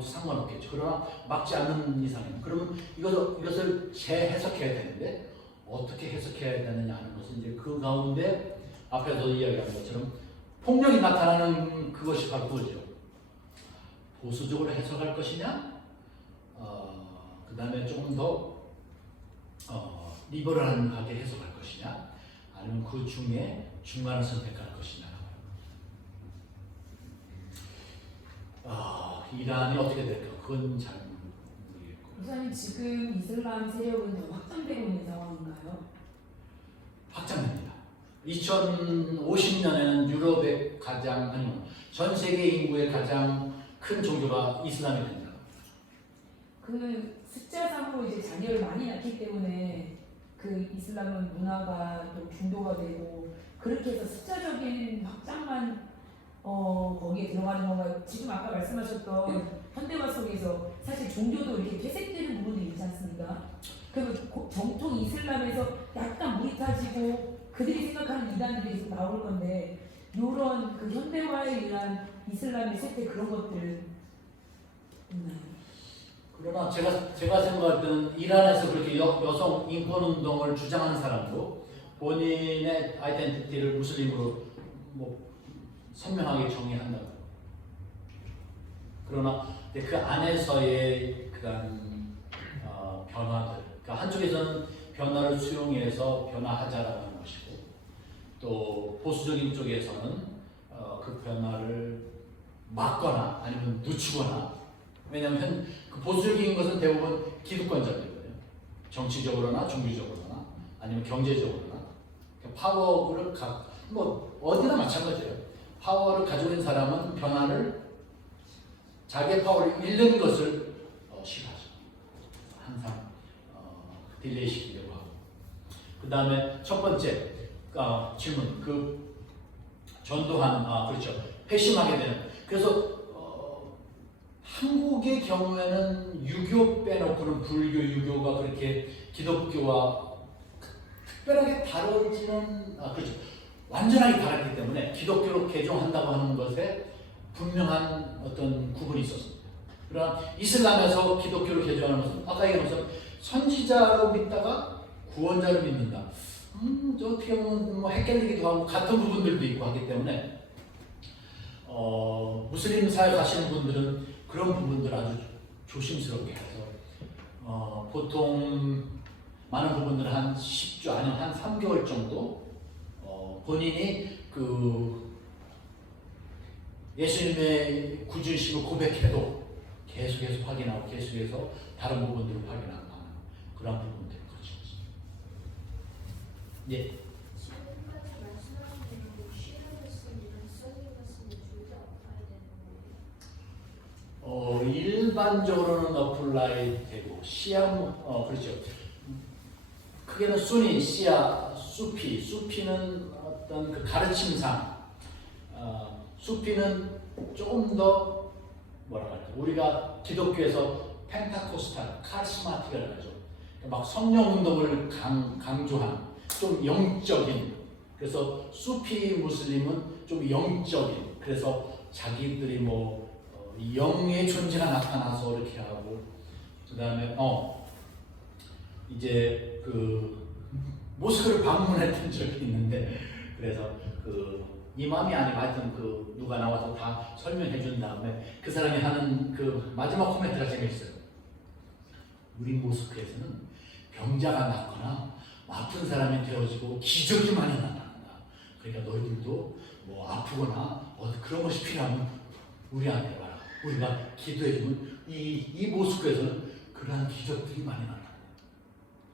상관없겠죠. 그러나 막지 않는 이상은, 그러면 이것을 재해석해야 되는데 어떻게 해석해야 되느냐 하는 것은 이제 그 가운데 앞에서 이야기한 것처럼 폭력이 나타나는 그것이 바로 그거죠. 보수적으로 해석할 것이냐, 그 다음에 조금 더 리버럴하게 해석할 것이냐, 아니면 그 중에 중간을 선택할 것이냐. 이란이 어떻게 될까? 그건 잘 모르겠고. 목사님, 지금 이슬람 세력은 더 확장되고 있는 상황인가요? 확장됩니다. 2050년에는 유럽의 전 세계 인구의 가장 큰 종교가 이슬람이 됩니다. 그 숫자상으로 이제 자녀를 많이 낳기 때문에 그 이슬람은 문화가 또 중도가 되고, 그렇게 해서 숫자적인 확장만 거기에 들어가는 건가요? 지금 아까 말씀하셨던 현대화 속에서 사실 종교도 이렇게 퇴색되는 부분도 있지 않습니까? 그리고 정통 이슬람에서 약간 물이 타지고 그들이 생각하는 이단들이 계속 나올 건데, 이런 그 현대화에 의한 이슬람의 쇠퇴, 그런 것들은 있나요? 그러나 제가 생각할 때는 이란에서 그렇게 여성 인권 운동을 주장하는 사람도 본인의 아이덴티티를 무슬림으로 선명하게 정의한다고. 그러나 이제 그 안에서의 그런 변화들, 그러니까 한쪽에서는 변화를 수용해서 변화하자라는 것이고, 또 보수적인 쪽에서는 그 변화를 막거나 아니면 늦추거나, 왜냐하면 그 보수적인 것은 대부분 기득권적이거든요. 정치적으로나 종교적으로나 아니면 경제적으로나. 파워를 뭐 어디나 마찬가지예요. 파워를 가지고 있는 사람은 변화를, 자기의 파워를 잃는 것을 싫어하죠. 항상 딜레이 시키려고 하고. 그 다음에 첫 번째 질문, 그 전도하는, 그렇죠, 회심하게 되는. 그래서 한국의 경우에는 유교 빼놓고는 불교, 유교가 그렇게 기독교와 특별하게 다르지는, 그렇죠, 완전하게 다르기 때문에 기독교로 개종한다고 하는 것에 분명한 어떤 구분이 있었습니다. 그러나 이슬람에서 기독교로 개종하는 것은 아까 얘기한 것처럼 선지자로 믿다가 구원자로 믿는다. 저 어떻게 보면 뭐 헷갈리기도 하고 같은 부분들도 있고 하기 때문에 무슬림 사회 가시는 분들은 그런 부분들 아주 조심스럽게 해서 보통 많은 부분들은 한 10주 아니면 한 3개월 정도 본인이 그 예수님의 구주이심을 고백해도 계속해서 확인하고 계속해서 다른 부분들을 확인하고 하는 그런 부분들을 거치고 있습니다. 예. 지금까지 말씀하신 내용도 쉬어졌으면 써있었으면 둘 다 어플라이 되는 거예요? 일반적으로는 어플라이 되고 그렇죠. 크게는 순위, 시아, 수피. 수피는 어떤 그 가르침상, 수피는 조금 더 뭐라고 할까, 우리가 기독교에서 펜타코스탈, 카리스마틱이라고 하죠. 막 성령 운동을 강조한 좀 영적인, 그래서 수피 무슬림은 좀 영적인, 그래서 자기들이 뭐 영의 존재가 나타나서 이렇게 하고, 그 다음에 이제 그 모스크를 방문했던 적이 있는데, 그래서 그 이맘이 아니고 하여튼 그 누가 나와서 다 설명해 준 다음에 그 사람이 하는 그 마지막 코멘트가 재밌어요. 우리 모스크에서는 병자가 낫거나 아픈 사람이 되어지고 기적이 많이 나타난다. 그러니까 너희들도 뭐 아프거나 그런 것이 필요하면 우리한테 와라. 우리가 기도해주면 이 모스크에서는 그러한 기적들이 많이 나타난다.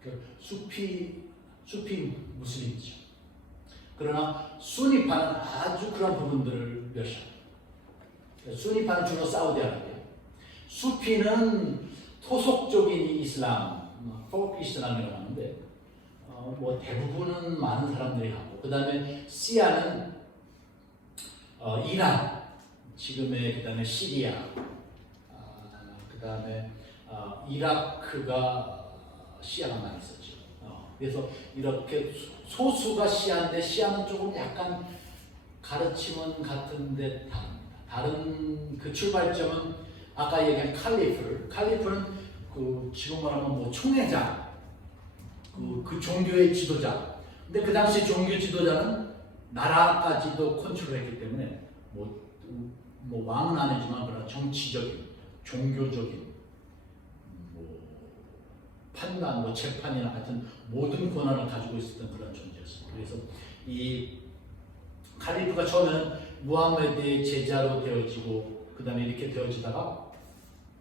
그 수피 무슬림이죠. 그러나 수니파는 아주 그런 부분들을 멸시합니다. 수니파는 주로 사우디아라비아, 수피는 토속적인 이슬람, 포크 이슬람이라고 하는데 뭐 대부분은 많은 사람들이 하고, 그 다음에 시아는 이란, 지금의 그 다음에 시리아, 그 다음에 이라크가 시아가 많이 있었죠. 그래서 이렇게 소수가 시아인데 시아는 조금 약간 가르침은 같은데 다릅니다. 다른 그 출발점은 아까 얘기한 칼리프는 그 지금 말하면 뭐 총회장, 그 종교의 지도자. 근데 그 당시 종교 지도자는 나라까지도 컨트롤했기 때문에 뭐 왕은 아니지만 그런 정치적인, 종교적인 판단, 뭐 재판이나 같은 모든 권한을 가지고 있었던 그런 존재였습니다. 그래서 이 칼리프가 처음에는 무함메드의 제자로 되어지고, 그 다음에 이렇게 되어지다가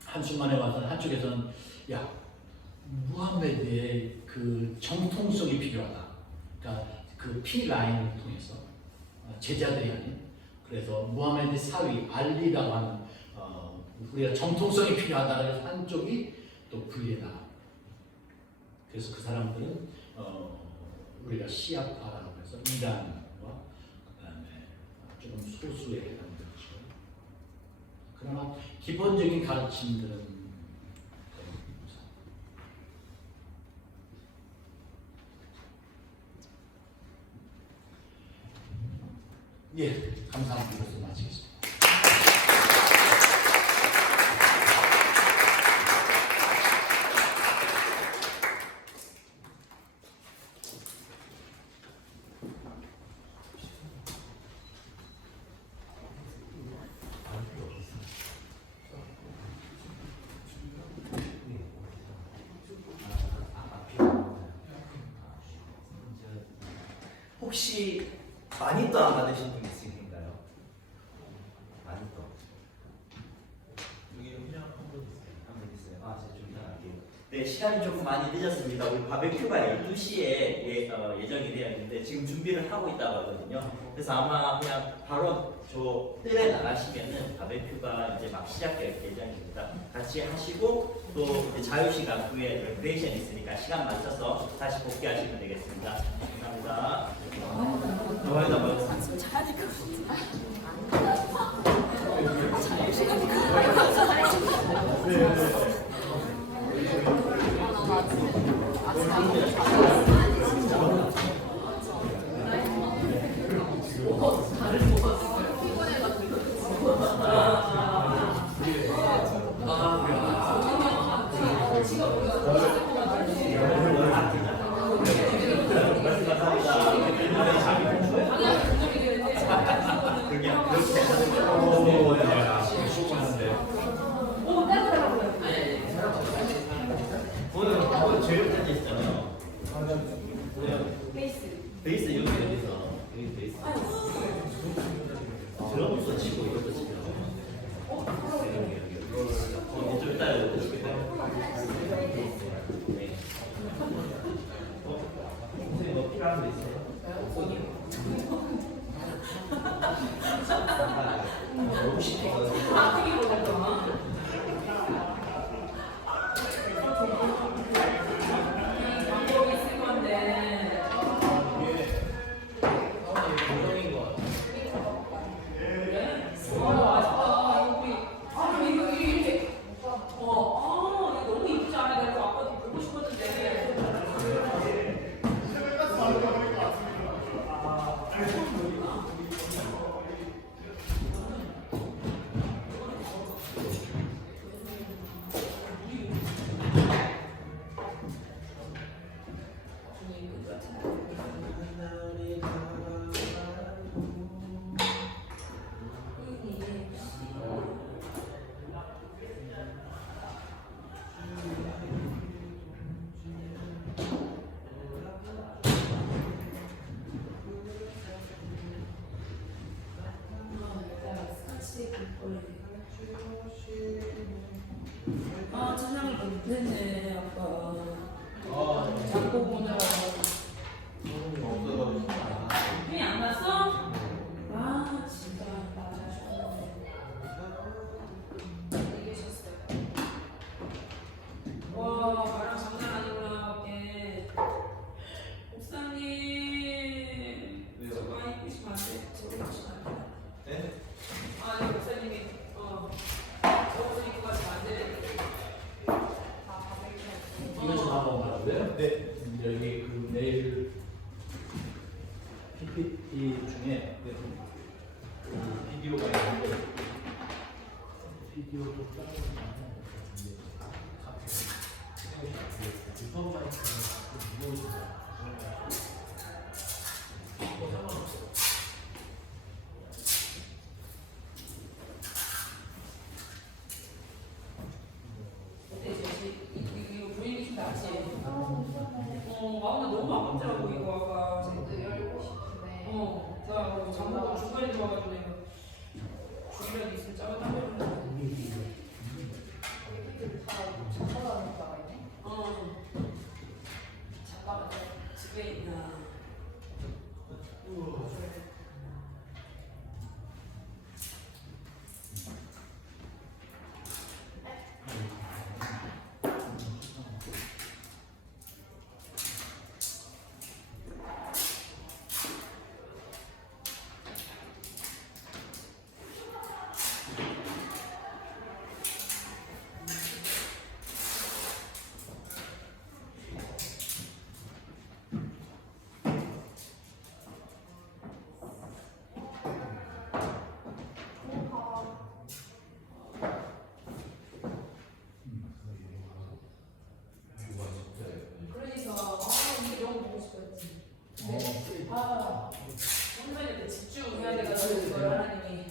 한순간에 와서 한쪽에서는 야, 무함메드의 그 정통성이 필요하다. 그러니까 그 피 라인을 통해서 제자들이 아닌, 그래서 무함메드 사위 알리라고 하는 우리가 정통성이 필요하다고 해서 한쪽이 또 분리해다. 그래서 그 사람들은 우리가 시아파라고 해서 이란과 그다음에 조금 소수에 해당되는 것이고, 그러나 기본적인 가르침들은 예, 감사합니다. 이것을 마치겠습니다. 혹시 마니또 안 받으신 분 있으신가요? 마니또. 여기 그냥 한분 있어요. 아, 제가 좀 이상할게요. 네, 시간이 조금 많이 늦었습니다. 우리 바베큐가 12시에 예정이 되어 있는데 지금 준비를 하고 있다고 하거든요. 그래서 아마 그냥 바로 저 뜰에 나가시면은 바베큐가 이제 막 시작될 예정입니다. 같이 하시고 또 이제 자유시간 후에 레크레이션 있으니까 시간 맞춰서 다시 복귀하시면 되겠습니다. 감사합니다. 좋아요다 뭐. 오늘 제일 짠 있잖아요. 베이스 여기 어디서? 여기 베이스. 드럼도 치고 이것도 치고. 좀 이따 여기. 네. 선생님 뭐 필요한 거 있어요? 너무 쉽게. 아, 찬양을 못했네, 아까. 작곡 오느라. 힘이 안 났어? 아, 진짜. 와, 말랑 장난 아니구나, 밖에. 목사님. 저거 입으시면 안 돼. 저거 입으시면 안 돼. 네? 아, 네, 목사님이, 저거 입고 가시면 안 돼. 이거 좀 한번 봐주세요. 네. 여기 그 내일 PPT 중에 그 비디오가 있는데 비디오도 어때, 이거 분위기 좀 낫지? 마음이 너무 아깝더라고, 이거 아까. 저도 열고 싶은데 나 장보고 중간에 들어와가지고 내가 주기라도 있으면 짜고 따로 다 작가라는 거가 있네. 잠깐만, 집에 있나. 그러니까 이게 너무 보고 싶었지. 선배님한테 집중해야 돼가지고 이걸 하나님이